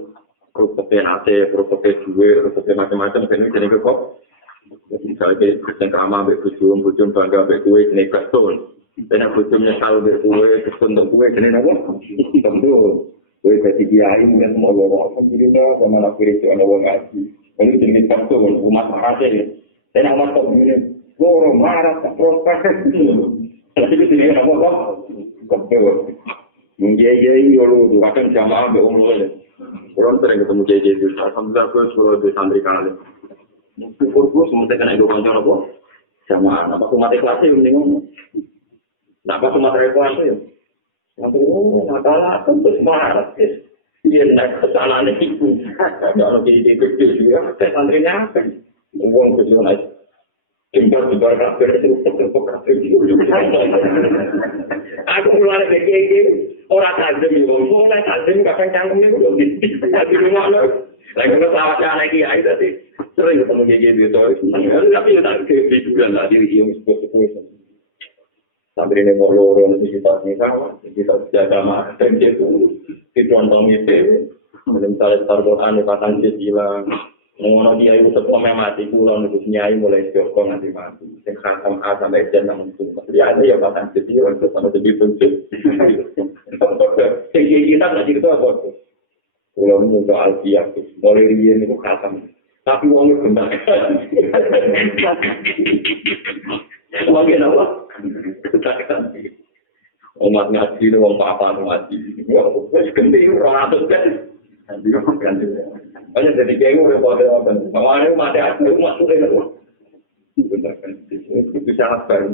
rupanya nasi, rupanya duwe, rupanya macam-macam. Dan ini jadi kok. Jadi misalnya kerjaan kama, bujum bangga, kue, ini bastur. Dan aku cuma tahu berkue, kesuntuk kue, jenis apa? Tentu, kue kasih kiai, yang semua orang sendirinya, sama nak kiri itu orang ngaji. Ini jenis tentu, umat hasil. Dan umat tak begini, orang marah, tak protes. Tapi itu jenis apa? Tentu. Menjadi yolo, kadang jamaah berulang. Orang sering ketemu jadi itu. Alhamdulillah, gue suruh di santri kanal. Syukur semua kena ego kancang apa? Jamaah, apa umat kelasnya mending nah, pas materi kelas ya. Masalah terus marah. Dia nak kesalahan itu. Kalau jadi gede juga, santrinya apa? Uang kecil naik. Impor kafir itu kafir. Aku mulai begini. Orang tajam, mulai tajam kadang canggung itu belum di rumah lo. Lagi kalau lagi aja tadi. Sering ketemu gitu. Tapi tak ke juga lah diri yang sepupu. Sampai ini mau lorong di kita jaga mah dan itu dicontoh itu misalnya Al-Quran dikatakan hilang ngono dia itu sebelumnya mati pulang itu nyai mulai siokong nanti mati yang khatam A sampai Z yang itu dia ada ya katakan hilang untuk sampai begitu kita nggak cerita apa pulang muka Al-Qiyah mulai dia itu khatam tapi uangnya benar uangnya apa? Ketakutan. Umat ngaji itu uang apa ngaji? Uang genting orang atas kan? Banyak jadi kayak gue apa? Awalnya mati aku masuk ke dalam. Benar kan? Itu bisa apa?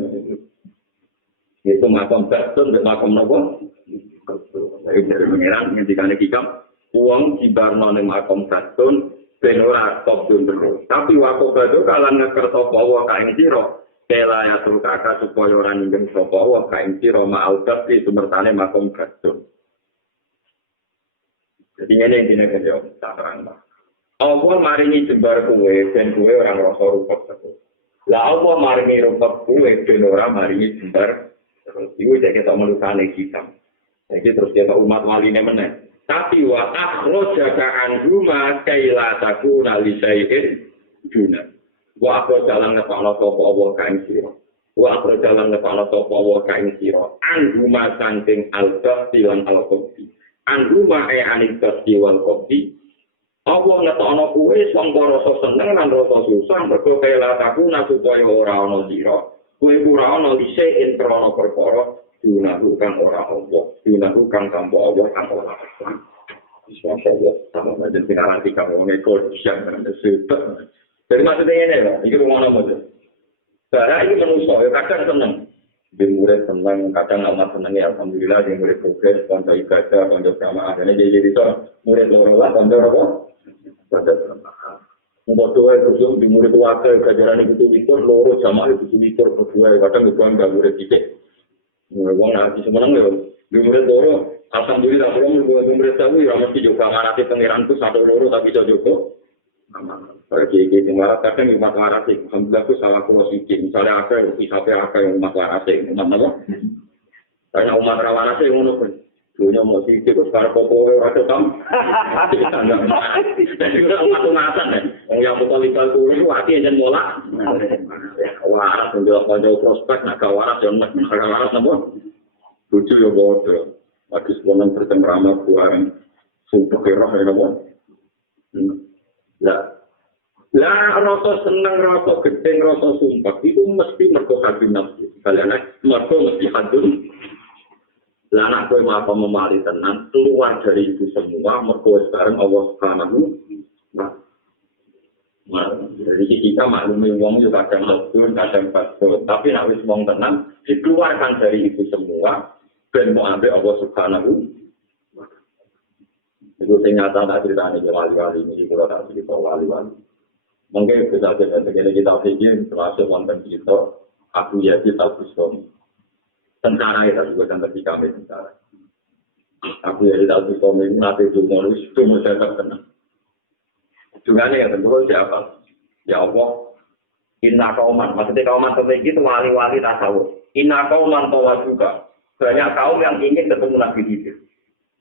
Itu makam betul, makam nopo. Dari pengiran ngendikan hikam, uang dibarno ning makam betul, ben ora kobdun terus. Tapi waktu itu kalan ngekerto bawa kain siro. Kela ya terus kakak supaya orang ingin sopo wah kain siro ma'audat di sumertane makom gadun. Jadi ini yang jawab tak terang. Allah maringi jembar kue dan kue orang rasa rupak terus. Lah Allah maringi rupak kue dan orang maringi jembar terus. Itu jadi kita melukai kita. Jadi terus kita umat walinya menang. Tapi wa akhrajaka an huma kaila takuna li syai'in duna. Wa akro jalan ngepakno sapa Allah kaing sira. Wa akro jalan ngepakno sapa Allah kaing sira. Anduma saking al-qasti lan al-qasti. Anduma anil-qasti wal-qasti. Apa ngetokno kuwe sangka rasa seneng lan rasa susah mergo pelataku supaya ora ana sira. Kuwe ora ana dhisik ing krana perkara dilakukan ora Allah, dilakukan tanpa Allah kang ora Allah. Bismillah, sama aja tinggal tiga orang ekor siang dan sesuatu. Jadi maksudnya ini lah, ini rumah nama tu. Karena ini manusia, kadang senang. Dia murid senang, kadang amat senang ya. Alhamdulillah dia murid progres, konco ibadah, konco jamaah. Jadi dia jadi tu murid orang konco apa? Konco jamaah. Untuk doa itu di murid wakil pelajaran itu loro jamaah itu berdua. Kadang itu enggak murid titik. Wong nanti semenang ya, di murid loro. Alhamdulillah kalau murid tahu ya mesti juga marati pengiran itu satu loro tapi bisa juga. Bagi malah kadang umat waras alhamdulillah itu salah kurang sedikit. Misalnya apa yang umat waras umat apa? Karena umat waras yang ngono pun. Dunia mau sedikit itu sekarang pokoknya ada tam. Jadi umat-umatan ya. Yang betul-betul itu hati yang molak. Waras untuk konjol prospek, naga waras yang naga waras namun. Lucu ya bodoh. Lagi sekolah bercengkrama buang sumpah kerah ya namun. Lah rasa seneng, rasa gedeng, rasa sumpah itu mesti mergo hadun nafsu. Kalian mergo mesti hadun. Lah anak kowe apa memali tenan keluar dari itu semua mergo sekarang Allah Subhanahu wa taala. Jadi kita maklumi wong juga kadang hadun, kadang pasut, tapi nek wis wong tenan dikeluarkan dari itu semua ben mau ambil Allah Subhanahu wa taala. Itu ternyata tak ceritanya wali-wali ini kalau tak cerita wali-wali. Mungkin bisa jadi kita pikir termasuk wonten kita Abu Yazid Al-Bustami. Tentara itu juga kan ketika kami tentara. Abu Yazid Al-Bustami nanti itu menjadi tenang. Juga ya tentu siapa? Ya Allah. Inna kauman, maksudnya kauman tertinggi itu wali-wali tasawuf. Inna kauman tawa juga. Banyak kaum yang ingin ketemu Nabi Khidir.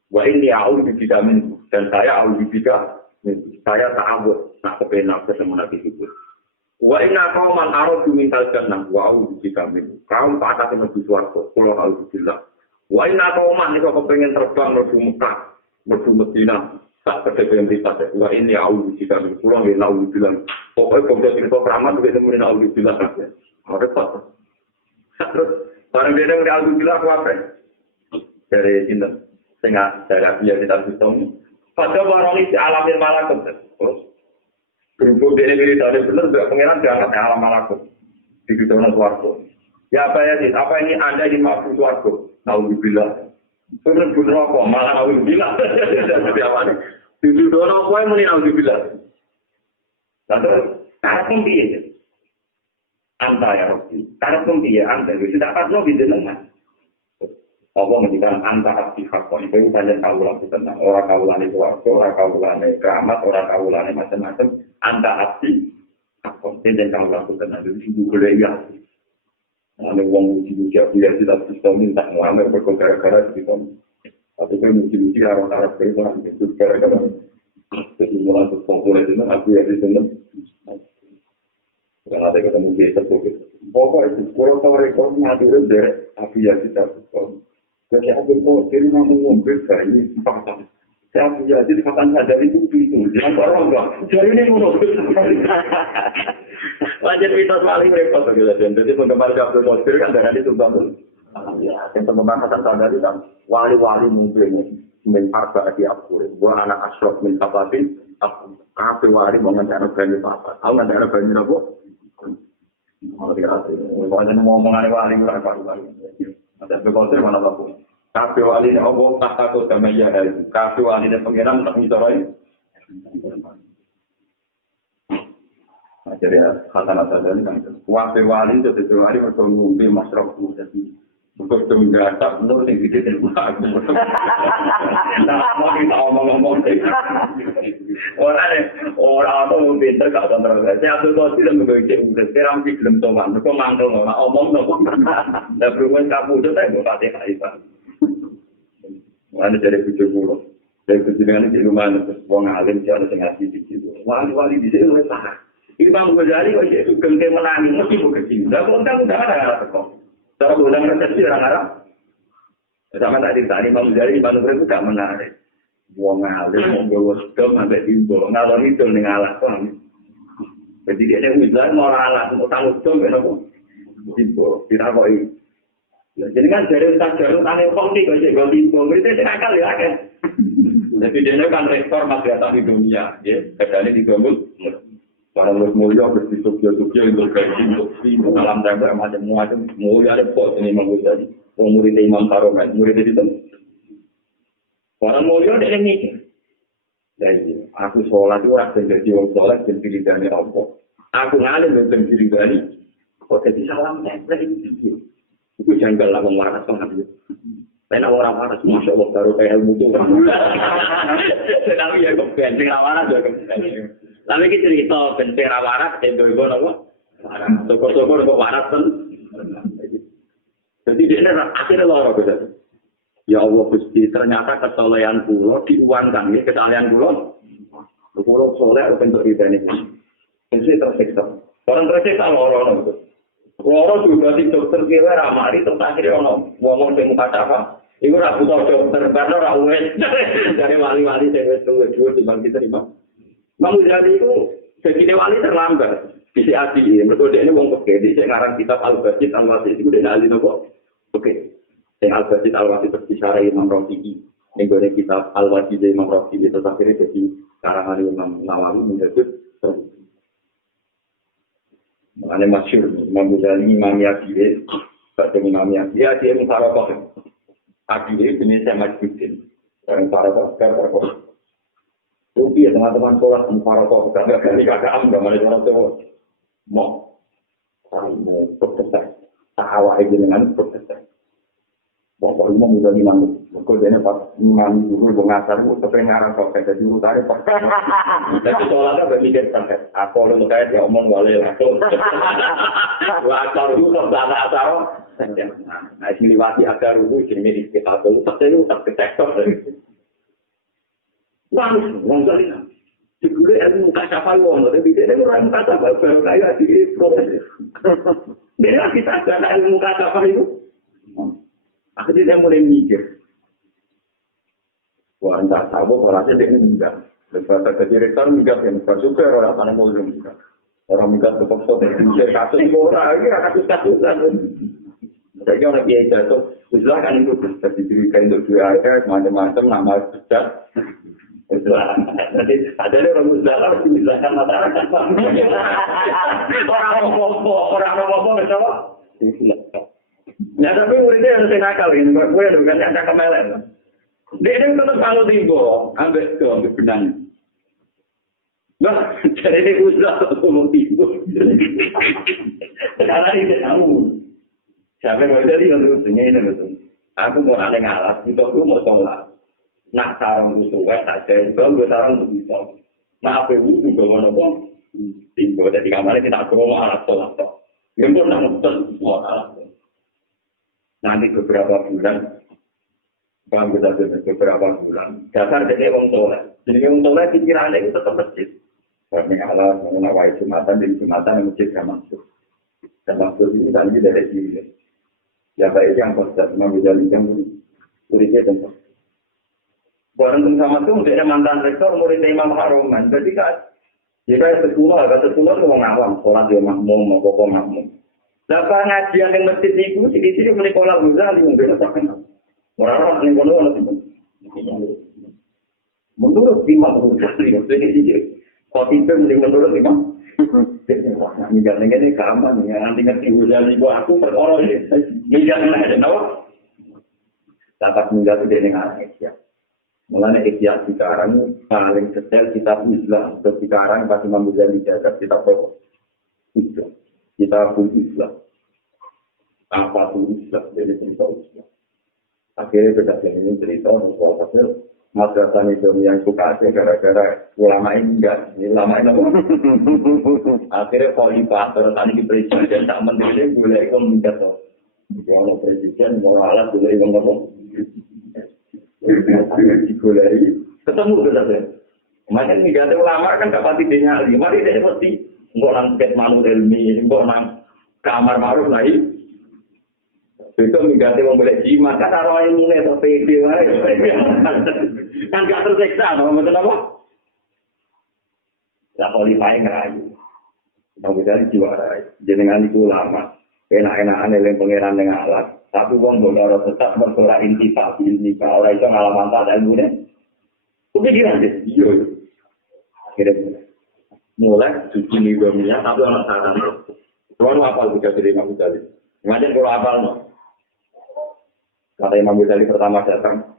Wa inni a'udzubika minhu dan saya a'udzubika minhu. Saya ta'awud nak kepenak ketemu Nabi Khidir. Wa inna qauman aradu min al-jannah wa a'udzubika minhu. Kaum patah menuju swarga, kula a'udzubillah. Wa inna qauman nek kepengin terbang menuju Mekah, menuju Madinah, tak kepengen ripat. Wa inni a'udzubika minhu. Kula nggih a'udzubillah. Pokoke kok cerita keramat wis muni a'udzubillah kabeh. Ora patah. Terus bareng dene a'udzubillah kuwi dari sinten? Sehingga dari dia kita hitung. Pada waroni di alamin malakut. Terus berhubung dia ini dari benar juga pengiran diangkat alam malakut di dunia suarga. Ya apa ya sih? Apa ini Anda di makhluk suarga? Nauzubillah. Terus rokok malah nauzubillah. Seperti apa nih? Di dunia rokok yang muni nauzubillah. Lalu cara pembiayaan Anda ya Rabbi. Cara pembiayaan Anda itu tidak perlu didengar. Allah menjadikan antara pihak itu banyak kaulah tentang orang kaulah itu orang kaulah keramat, orang kaulah macam-macam antara api apa dan kaulah tentang itu juga ya. Ada uang uji dia tidak bisa minta mengambil berkara-kara gitu. Tapi kan uji orang-orang itu gara-gara jadi mulai populer itu aku ya di sana. Karena ada ketemu dia tertutup. Pokoknya itu kalau tahu rekor ngatur deh api ya kita tuh. Jadi aku tahu dia ngomong beda ini fakta. Saya punya jadi kata sadar itu. Jangan orang enggak. Jadi ini ngono. Wajar kita paling repot gitu. Jadi penggemar Abdul Qadir kan darah itu bangun. Ya, yang penggemar Hasan Sadari kan wali-wali mungkin menarba di aku. Gua anak Ashraf min Kafatin. Aku wali mau ngandana bani apa? Aku ngandana bani apa? Kalau tidak mau mengenai wali ora wali. Ada beberapa mana apa? Kafe wali ni Allah tak takut sama dia. Kafe wali ni pengiran tak minta jadi kata-kata dari kan. Kafe wali itu wali bertemu di masyarakat jadi betul tak benar yang kita terbuka. Nah, mau kita ngomong orang tu pintar kat antara saya tu tu tidak begitu. Sekarang kita belum tahu mana. Kau mantul mana omong tu. Dah berumur kamu tu saya buat hati kaisa. Mana jadi tujuh puluh. Dari tujuan itu mana wong alim siapa yang ngasih itu. Wali di sini sah. Imam Ghazali wajib gengke menangi mesti begitu. Dah undang ada kok. Cara undang resepsi orang Arab. Sama tadi Imam Ghazali Imam Ghazali itu tak menarik. wong alim nggawa sedom ambek timbo ngalor itu ning alas kan. Jadi dia udah mau alas utang sedom ben apa? Timbo ditakoki. Jadi kan dari utang jarum tane wong iki kok sik timbo itu akal ya akeh. Jadi dia kan rektor madrasah di dunia, ya. Kadang ini digambut. Para mulia bersih-bersih untuk gaji, untuk alam tembak macam-macam. Mulia ada pos ini Imam Ghazali. Murid Imam Haromen, murid itu. Orang mulia ada yang mikir. Jadi, aku sholat itu orang jadi orang sholat dan diri dari Allah. Aku ngalir dan diri dari. Kok jadi salam tembak itu? Itu janggal lah waras banget. Karena orang waras, masya Allah, baru kayak ilmu itu. Tapi ya, kok benteng waras juga. Tapi kita cerita benteng waras, itu apa? Syukur-syukur kok waras kan. Jadi dia akhirnya lorong gitu. Ya Allah Gusti, ternyata kesolehan pulau diuangkan ya, kesalahan pulau. Pulau soleh untuk ridani. Jadi tersiksa. Orang tersiksa lorong gitu. Loro juga di dokter kira ramari terus akhirnya ngomong di muka apa? Iku ra butuh dokter karena ora wes dari wali-wali sing wis tuwa timbang diterima. Namun jadi itu segini wali terlambat. Bisi adi, mergo dekne wong peke di sing ngarang kitab Al-Basit Al-Wasit iku dekne ahli nopo? Oke. Sing Al-Basit Al-Wasit terbicara Imam Rafi'i. Ning gone kitab Al-Wasit Imam Rafi'i itu akhirnya jadi karangan Imam Nawawi menjadi Ane masyhur Imam Ghazali Imam Yasin, baca Imam Yasin, dia mufarokoh. Akhirnya jenis saya majbutin, orang mufarokoh, mufarokoh. Rupi ya teman-teman sholat mufarokoh, karena dari kakak am, gambar orang tua mau protestan, tahawa dengan protestan. Bapak Imam Ghazali manut, kerjanya pas imam dulu mengajar, kepengaran pakai jadi utara. Tapi soalnya berpikir sampai, aku lu kayak dia omong wale langsung. Wah kalau itu tak tahu. Nah siliwati agar dulu jadi kita tahu, tapi itu tak ketektor. Wah, Ghazali. Juga ilmu kasafal wong, tapi dia orang kasafal baru kayak di proses. Dia kita ada ilmu kasafal itu. Akhirnya dia mulai mikir. Wah, entah tahu orangnya dia enggak. Lepas ke direktur enggak yang bersuka orang mana mau enggak. Orang enggak terpaksa dia kasus orang ini kasus-kasusan. Jadi orang dia jatuh, silakan itu diberikan untuk dua macam-macam nama sejak. Jadi ada orang Islam harus dijelaskan masyarakat. Orang apa bersama? Ya tapi muridnya harus nakal ini, gue bukan yang cakap melek. Dia ini tetap kalau timbo, ambil benang. Nah, jadi ini usah ngomong timbo. Sekarang ini tahu. Siapa yang mau jadi untuk ini betul. Aku mau ada ngalas, itu aku mau sholat. Nak sarang itu saja, belum gue sarang untuk bisa. Nah, apa itu juga mau timbo. Jadi kamarnya kita mau alat sholat. Yang pun nak mau alat. Nanti beberapa bulan, beberapa bulan, dasar dari orang soleh. Jadi orang soleh pikirannya itu tetap masjid. Karena Allah menawai Jumatan, di Jumatan yang masjid gak masuk. Dan masuk itu tadi dari sini. Ya baik yang positif, mengambil yang muridnya tempat. Barang sama itu, dia mantan rektor, muridnya Imam Haromen. Jadi kan, jika sekolah itu orang awam, sholat dia makmum, mau pokok makmum. Dapat ngajian yang masjid itu, sini mulai pola Ghazali, mungkin terkenal. Orang-orang yang kono menurut Imam Ghazali, jadi khotibah menurut Imam. Minggat ini keaman, yang nanti ngerti Ghazali buat aku perkara ini. Minggat ini ada nawa. Dapat minggat itu dengan Asia. Mulanya Asia sekarang paling detail kitab Islam. Sekarang pas Imam Ghazali jaga kitab pokok Islam. Kita pun Islam. Apa pun Islam, jadi cerita Islam. Akhirnya berdasarkan ini cerita, maksudnya madrasah itu yang suka aja gara-gara ulama ini enggak. Ulama ini apa? Akhirnya khalifah, terus tadi di presiden, tak menteri, boleh ikut minta tau. Kalau presiden, moralat, boleh ikut ngomong. Digolari, ketemu berdasarkan. Makanya ini ada ulama kan dapat idenya, mari dia seperti enggak nang ket malu ilmi, enggak nang kamar maruf lagi. Itu mengganti wong boleh jimat kan karo ilmune to pede wae. Kan gak tersiksa to mboten apa? Lah kualifae ngerayu. Bangsa juara jenengan itu lama. Enak-enakan yang pangeran dengan alat. Tapi wong bola tetap bersolat intifak ini kalau orang itu ngalaman tak ilmu deh. Kepikiran deh. Iya. Akhirnya mulai suci nidomnya tapi orang saran. Kalau apa juga dari Imam Ghazali. Ngajen kalau apal no. Kata Imam Ghazali pertama datang.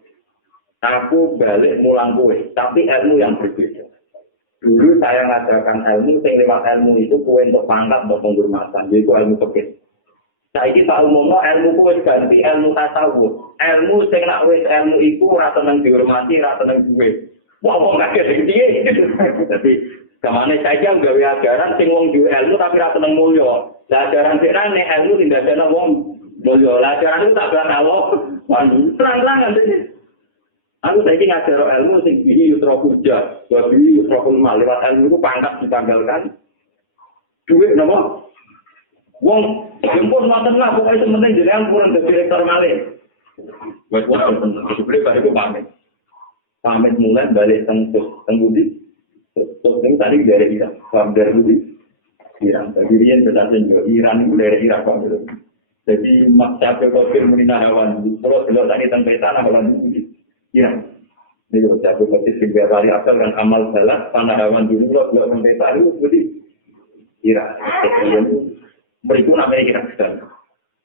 Aku balik mulang kue, tapi ilmu yang berbeda. Dulu saya ngajarkan ilmu, yang lewat ilmu itu kue untuk pangkat, untuk penghormatan, yaitu ilmu fikih. Saya kita umumnya ilmu kue ganti ilmu tasawuf. Ilmu yang nak wes ilmu itu rasa nang dihormati, rasa nang duwe. Wah, kok nggak kayak dia? Tapi kemana saja gawe ajaran sing wong duwe ilmu tapi rasa nang mulya. Lah ajaran sing nang ilmu tidak ada wong mulya. Lah ajaran itu tak bilang Allah. Terang-terangan deh. Aku saiki ngajar ilmu sing bihi yusra puja, bihi yusra mal lewat ilmu itu pangkat ditanggalkan. Duit napa? Wong jemput ngoten lah pokoke sementing jenengan purun dadi direktur malih. Wes wae sebenarnya bariku pamit. Pamit mulai balik teng Budi. Terus ning tadi dari Irak, dari Budi. Iran, bagian berdasarkan juga Iran itu dari Irak kok. Jadi maksa kekosir meninahawan. Terus kalau tadi teng peta apa Budi. Ya, ini kalau saya berpikir tiga kali asal kan amal salah, panahawan dulu kalau sampai tahu berarti kira berikut namanya kira sedang.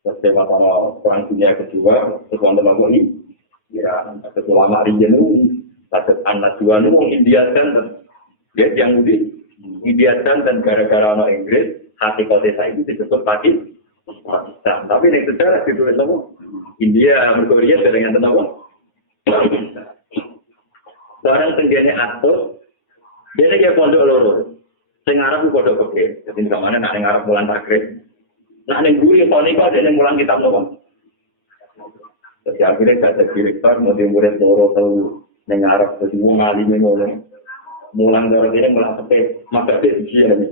Setelah perang dunia kedua, setelah lama ini, kira setelah Marian itu, anak dua itu India dan yang di India dan gara-gara orang Inggris, hati kota saya itu disebut Pakistan. Tapi yang sejarah ditulis apa? India, Korea dengan tenang. Barang tenggene atus, dia ni pondok loro. Sing arep pondok kepke. Jadi kamane nak ning arep mulan takrib. Nak ning guri ponika dia ning mulang kitab nopo. Jadi akhirnya kata direktur murid loro tau ning arep dadi wong alim ngono. Mulang loro dia mulang kepke, maka dia dia ni.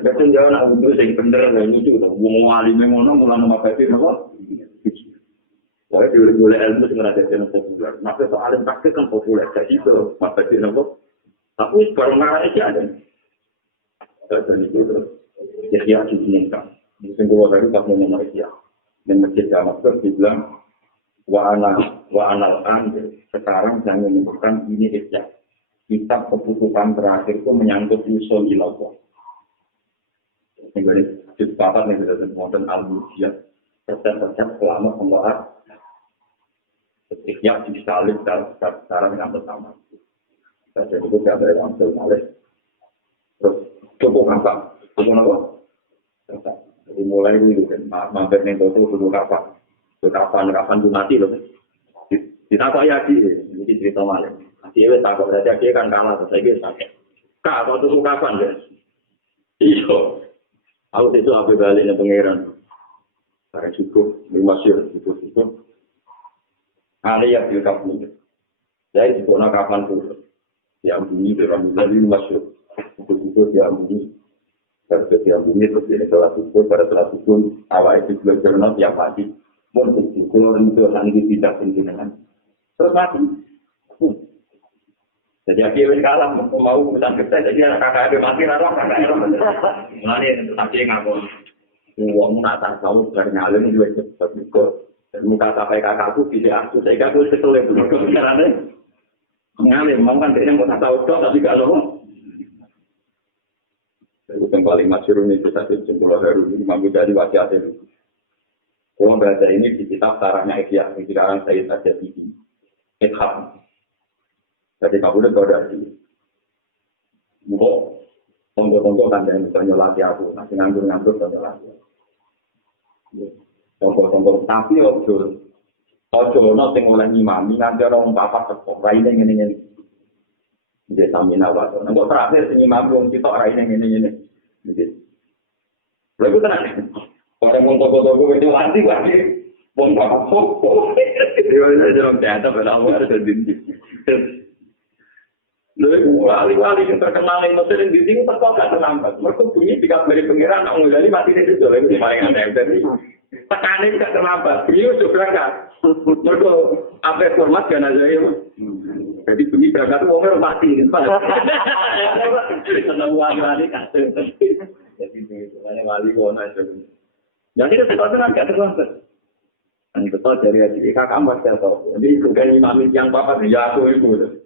Betul jauh nak undur sing bener lan lucu to. Wong alim ngono mulang maka dia nopo. Kalau boleh ilmu dengan ada yang populer, maka soal yang praktik kan populer. Jadi itu maka dia nampak. Tapi baru marah aja ada. Dan itu terus ya di sini kan. Mungkin kalau tadi tak mau Malaysia, dan masjid Jamak itu dibilang wa anal sekarang saya menyebutkan ini isya. Kitab keputusan terakhir itu menyangkut usul ilmu. Ini disepakati yang sudah disebutkan al-Mujiyah. Resep-resep selama pembahasan. Yang disalib sekarang yang pertama. Saya itu tidak ada yang tersalib. Terus cukup apa? Cukup apa? Jadi mulai itu kan, mampir nih itu cukup apa? Kapan itu mati loh. Kita kok ya ini cerita malah. Dia takut saja dia kan kalah, saya gitu sakit. Kak, kau tuh kapan deh? Iyo, aku itu apa baliknya pangeran? Karena cukup, bermasyur cukup. Ada yang dilengkapi ini. Saya dipukul kapan pun. Yang bunyi dalam dari masyur. Itu yang bunyi. Terus yang bunyi terus ini telah tutup pada telah tutup. Awal itu belajar tiap pagi. Mungkin kalau itu nanti tidak pimpinan. Terus mati. Jadi akhirnya kalah mau urusan kerja. Jadi anak kakak ada mati rarang kakak era. Mulanya tapi ngapun. Uang nak tahu dari ngalim juga cepat ikut. Muka sampai kakakku tidak aku, saya kakak kesulitan dulu karena ngalim, mau kan dia mau tahu tapi kalau itu yang paling masyhur ini kita Pulau Heru ini mampu jadi wasiat itu. Kalau baca ini di kitab Sarahnya Ikhya, di sekarang saya saja di Ikhya. Jadi kamu udah tahu dari tonggo-tonggo kan yang misalnya latih aku, nanti nganggur saja latih. Tonggo-tonggo tapi ojo no sing oleh imam nganti orang papat teko raine ngene-ngene. Dia samina wae. Nek terakhir sing imam wong sitok raine ngene-ngene. Nggih. Lha tenang. Orang wong tonggo-tonggo itu lanti wae. Wong papat teko. Dia jalan teater pada awal ada dindi. Lalu wali-wali yang terkenal itu sering di sini teko gak terlambat. Mereka bunyi 3 hari pengiran nak ngulali mati itu lagi paling aneh. Tekanan gak terlambat. Beliau juga berangkat. Mereka apa format kan aja ya. Jadi bunyi berangkat itu orang mati. Karena uang lari kasih. Jadi itu hanya wali kona aja. Jadi itu sesuatu yang agak terlambat. Dan betul dari adik kakak mas tahu. Jadi bukan imam yang papa dia aku itu.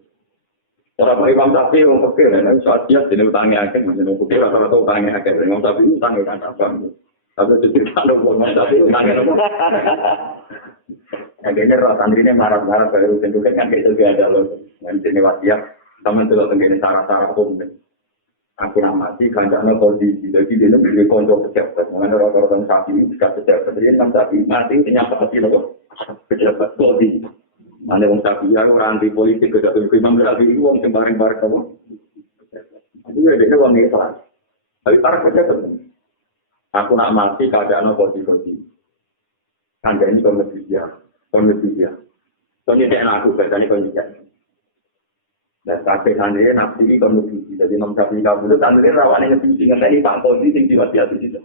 Orang Pak Imam Syafi'i orang fakir, dan saat dia jadi utangnya akhir, macam orang fakir rata-rata utangnya akhir. Imam Syafi'i utangnya kan apa? Tapi itu cerita dong, Imam Syafi'i utangnya apa? Akhirnya roh santri ini marah-marah baru tentukan kan kayak itu ada loh. Nanti ini wasiat, sama itu loh tenggine cara-cara hukum. Aku namati kancana kondisi, jadi dia lebih kontrol pejabat. Mengenai rata-rata Syafi'i juga pejabat, jadi Imam Syafi'i mati ternyata kecil loh, pejabat kondisi. Mana orang Syafi'i orang anti politik kedatangan Imam Syafi'i itu orang bareng-bareng kamu. Itu ada orang ikhlas. Tapi para pejabat, aku nak mati keadaan kondisi. Anda ini kondisi dia. Kondisi aku bertanya kondisi. Dan sampai sendiri nafsi ini kondisi. Jadi Imam Syafi'i kabur, sendiri rawannya ngerti dengan ini Pak Kodi yang diwasiati itu.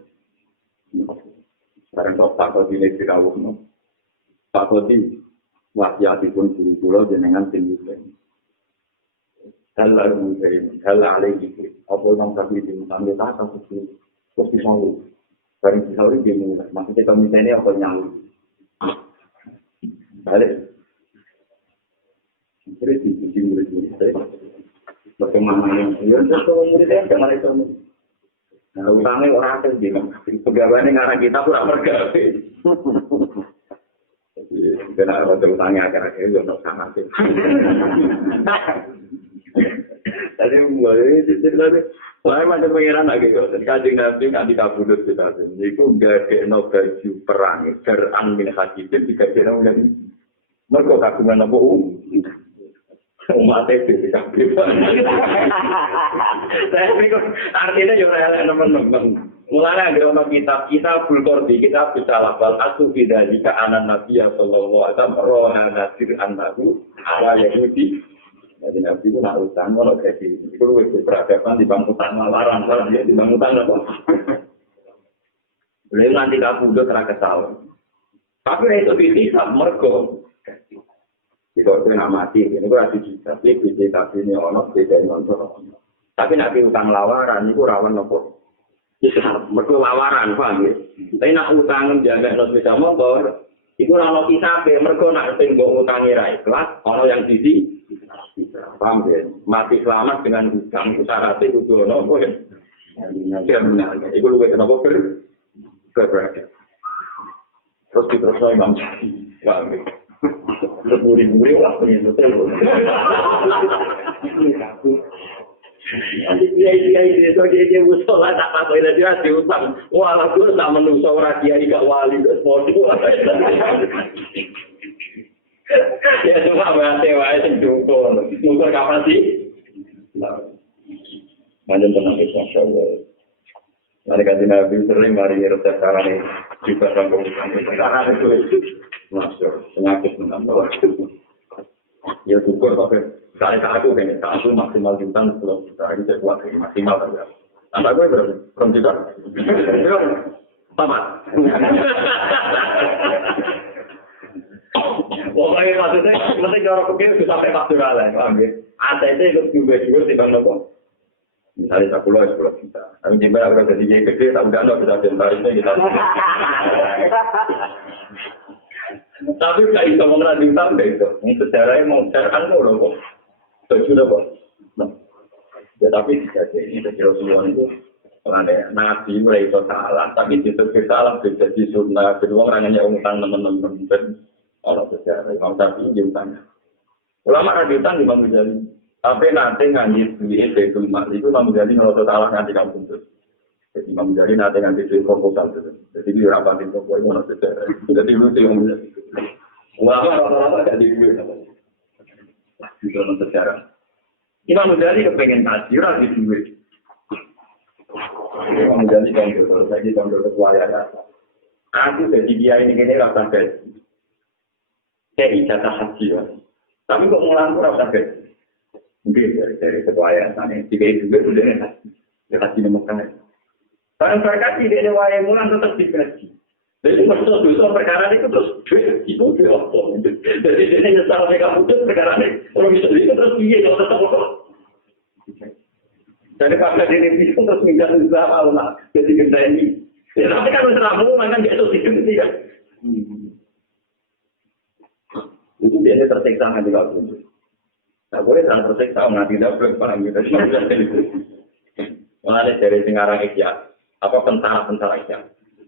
Sekarang Pak Kodi ini dirawat. Pak Kodi wasiatipun guru kula jenengan tinggi ini. Kalau mungkin, kalau ada gitu, apa yang kami diminta tak seperti seperti mau. Barang sekali dimulai, maksudnya kami ini apa yang balik. Terus di murid-murid saya, bagaimana yang murid-muridnya jangan itu. Nah, utangnya orang akan bilang, pegawainya ngarang kita pura mergawe. Karena waktu utangnya akhir-akhir itu untuk sama sih. Tadi mulai cerita macam pengiran lagi kok. Kajian Nabi kan dikabulus kita. Itu gak ada baju perang. Geran min hajibin dikasih orang. Mereka kagungan apa? Umatnya dikabulus. Saya pikir artinya juga teman-teman. Mulanya ada kitab Bulkordi, kitab Bisalah Bal Asu Bida jika anak Nabi Sallallahu Alaihi Wasallam rohana nasir annahu ala Yahudi. Jadi Nabi itu nak utang, kalau kayak gitu, itu lebih berhadapan di bangkutan malaran, kalau dia di bangkutan apa? Beliau nanti kabudut terang kesal. Tapi itu bisa mergo. Jika itu nak mati, ini berarti bisa. Tapi BJKB ini orang beda dengan orang. Tapi nanti utang lawaran itu rawan nopo. Mereka lawaran, paham ya? Tapi nak utang menjaga sepeda motor, itu kalau kita mereka nak tinggal utangnya ikhlas, orang yang sisi, paham ya? Mati selamat dengan hutang, itu syaratnya itu nopo ya? Ya benar, itu lebih kenapa berada. Terus diteruskan Imam Syafi'i, paham ya? Buri-buri lah pengen betul. Dia dia musola tak apa dia diutang. Wah, aku tak menungso ora kiai gak wali terus modul. Ya cuma bahasa wae sing cukup. Muter kapan sih? Manjen tenang itu masyaallah. Mari kajian Nabi sering mari resep carane juga sambung karena itu masuk penyakit menambah. Ya syukur tapi saya aku kan aku maksimal jutaan kalau kita ini saya buat maksimal saja. Anak gue belum juta. Tamat. Pokoknya maksudnya penting orang pikir bisa sampai faktural ya, paham ya? ATT itu juga di bawah kok. Misalnya 10 juta. Tapi jika ada jadi gede, tak udah nggak bisa jentarisnya kita. Tapi nggak bisa mengadilkan itu. Ini sejarahnya mau carikan dulu kok. Sudah kok. Ya tapi tidak ini Rasulullah itu ada nabi mulai itu salah. Tapi itu salah jadi sunnah. Kedua orangnya utang teman-teman dan orang sejarah. Imam Syafi'i utang. Ulama radiotan Imam Ghazali. Tapi nanti nganji duit itu Imam Ghazali kalau salah nanti kamu tuntut. Jadi Imam Ghazali nanti nganji duit proposal itu. Jadi dia rapatin proposal itu orang sejarah. Jadi lucu yang mulia. Ulama rata-rata gak dibuat namanya. Di dalam sejarah. Imam Ghazali kepengen kasih di duit. Imam Ghazali kontrol, lagi kontrol ketua ya. Aku jadi dia ini rasa gaji. Kayak ijazah haji ya. Tapi kok ngulang rasa gaji. Mungkin dari ketua ya. Jika itu juga udah haji nomor kan. Barang berkati dia wayang mulan tetap digaji. Jadi maksud dosa perkara itu terus itu apa? Jadi dia nyesal mereka putus perkara ini. Kalau bisa itu terus dia kalau tetap apa? Jadi pada diri itu terus minta usaha Allah. Jadi kita ini. Ya tapi kan usaha mau kan dia itu diganti kan. Itu biasanya tersiksa nanti kalau putus. Nah boleh jangan tersiksa nanti dapat para kita. Mulai dari singarang Isya. Apa tentara Isya?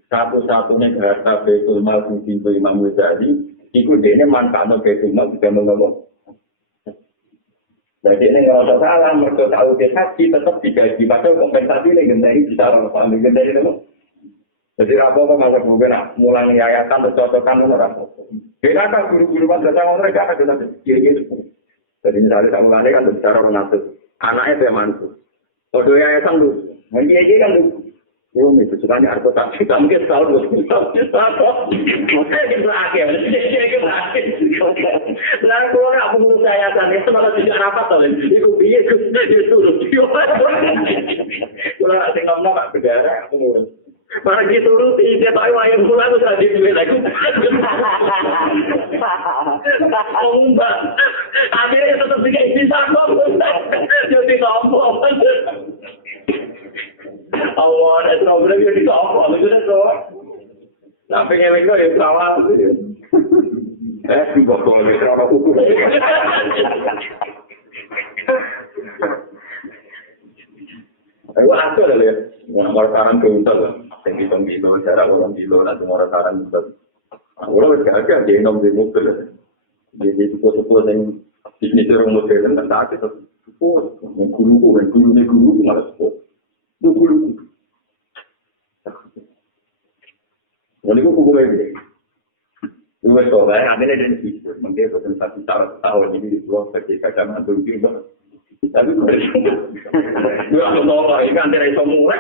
Satu-satunya harta Baitul Mal di Imam Ghazali, itu dia manfaatnya Baitul Mal juga mengomong. Jadi ini ngerasa salah, mereka tahu dia haji tetap digaji, padahal kompensasi ini gendai bisa orang gendai itu. Jadi apa masa kemudian mulang yayasan atau cocokan orang. Beda kan guru-guru madrasah mereka ada dalam kiri-kiri. Jadi misalnya kamu mulai kan bicara orang ngatur, anaknya dia mantu. Kalau yayasan lu, dia kan lu. Oh, itu sebenarnya aku tak kita mungkin tahu dulu. Mungkin itu akhir, itu akhir. Lalu kalau nggak menurut saya tadi itu malah tidak rapat loh. Itu biaya itu rupiah. Kalau nggak tinggal nggak berdarah, aku ngurus. Malah gitu rupiah dia tahu ayam pulang udah di duit lagi. Mbak, akhirnya tetap tiga isi sama. Jadi sombong. Allah ada problem yang kita apa? Itu dah tapi yang itu ya perawat itu. Juga boleh perawat hukum. Aku aku ada lihat, orang saran ke untas, tinggi cara orang kilo, nanti orang saran untas. Orang berjaga dia nom di mobil, di sepuh yang bisnis orang modern dan tak itu sepuh, guru malah sepuh. Dulu. Jadi aku kumpul lagi. Dua soal, ada yang di situ. Mungkin pesan satu tahun ini di luar ketika zaman dulu juga. Tapi dua soal ini kan dari semua.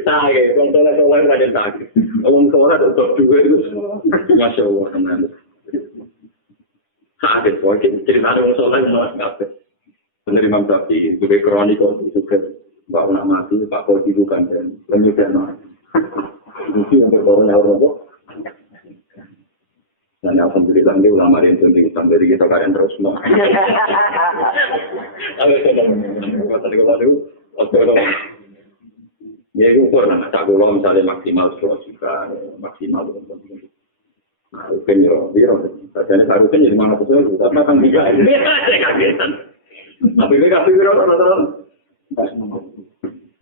Tahu, contohnya soal ada tahu. Orang soal ada juga itu. Masya Allah teman. Ada poin cerita orang soal nggak. Penerima sapi, sebagai kronik juga Mbak Una mati, Pak Koji bukan dan lanjutkan. Itu yang berkorban orang kok. Dan alhamdulillah ini ulama yang penting dari kita kalian terus semua. Ada tadi kalau dia ukur lah, tak kalau misalnya maksimal 10 juta, maksimal nah, mungkin ya, dia rasanya harusnya jadi mana pun itu, tapi kan tidak. Saya kagetan. Tapi ini kasih kira orang.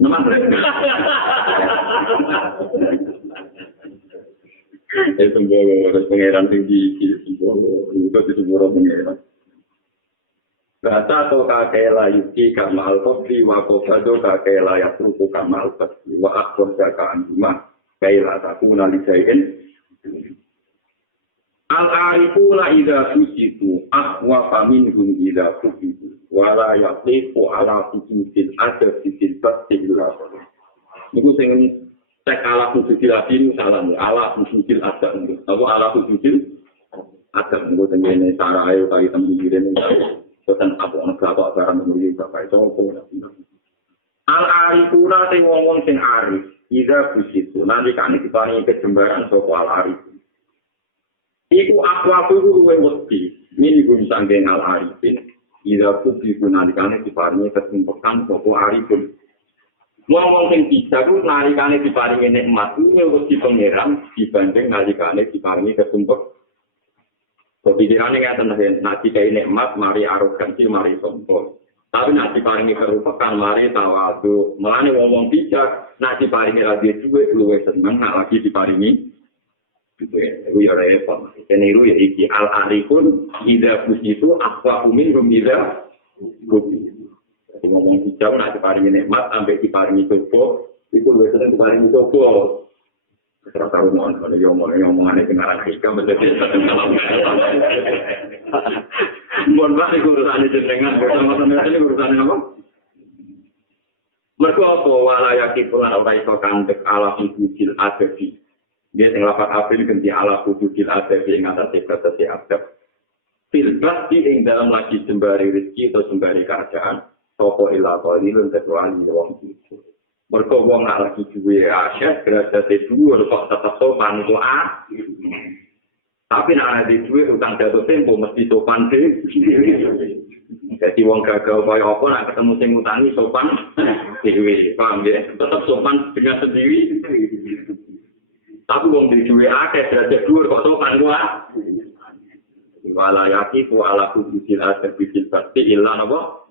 Nama itu harus pengeran tinggi, itu disebut pengeran. Bata atau kakela yuki kamal kopi wa kofado kakela yakruku kamal kopi wa akhor jakaan rumah kaila takuna lijain. Al-arifu la idha fujitu ahwa faminhum idha fujitu wala yaklifu ala fujudil ada fitil basihlah. Itu yang cek ala fujudil adin salam ala fujudil ada atau ala fujudil ada itu yang cara ayo kali tembikirin pesan apa negara barang menurut bapak itu al-arifu la te ngomong sing arif idha fujitu nanti kan diparingi kejembaran soko al-arifu. Iku aku luwe wedi, ini gue bisa ngenal arifin. Ida putih pun nalikane diparingi ketumpekan sopo arifin. Ngomong yang bisa tuh nalikane diparingi nikmat itu wedi pengeran dibanding nalikane diparingi ketumpek. Kepikirannya nggak tenang, nanti kayak nikmat mari arogansi mari sombong. Tapi nanti diparingi kerupakan mari tawadu. Melani ngomong bijak, nanti diparingi radio juga luwe seneng, nah lagi diparingi. Itu ya repot. Keniru ya iki al-arifun ida fusitu akwa minhum ida rubi. Jadi ngomong hijau nak diparingi nikmat sampai diparingi coba itu luwih seneng diparingi coba. Terus karo mon kalau ngomongane kenaran hikam menjadi satu kalam. Mon banget urusan jenengan sama-sama ini urusan apa? Mergo apa wala yakipun ora iso kandek ala fujil adefi. Dia yang lapat April ganti ala wujudil adab yang atas batas adab. Filbas di yang dalam lagi sembari rezeki atau sembari keadaan. Toko ilah qalilun kecuali wong itu. Mergo wong lagi duwe aset derajate dhuwur kok tetep sopan iku Tapi nek ana duwe utang jatuh tempo mesti sopan dhewe. Jadi wong gagal kaya apa nek ketemu sing utangi sopan dhewe, paham ya? Tetep sopan dengan sendiri. Tapi wong duwe akeh derajat dhuwur kok sopan kuwi. Wala yaqi wa ala kudzil asbisil fasti illa napa?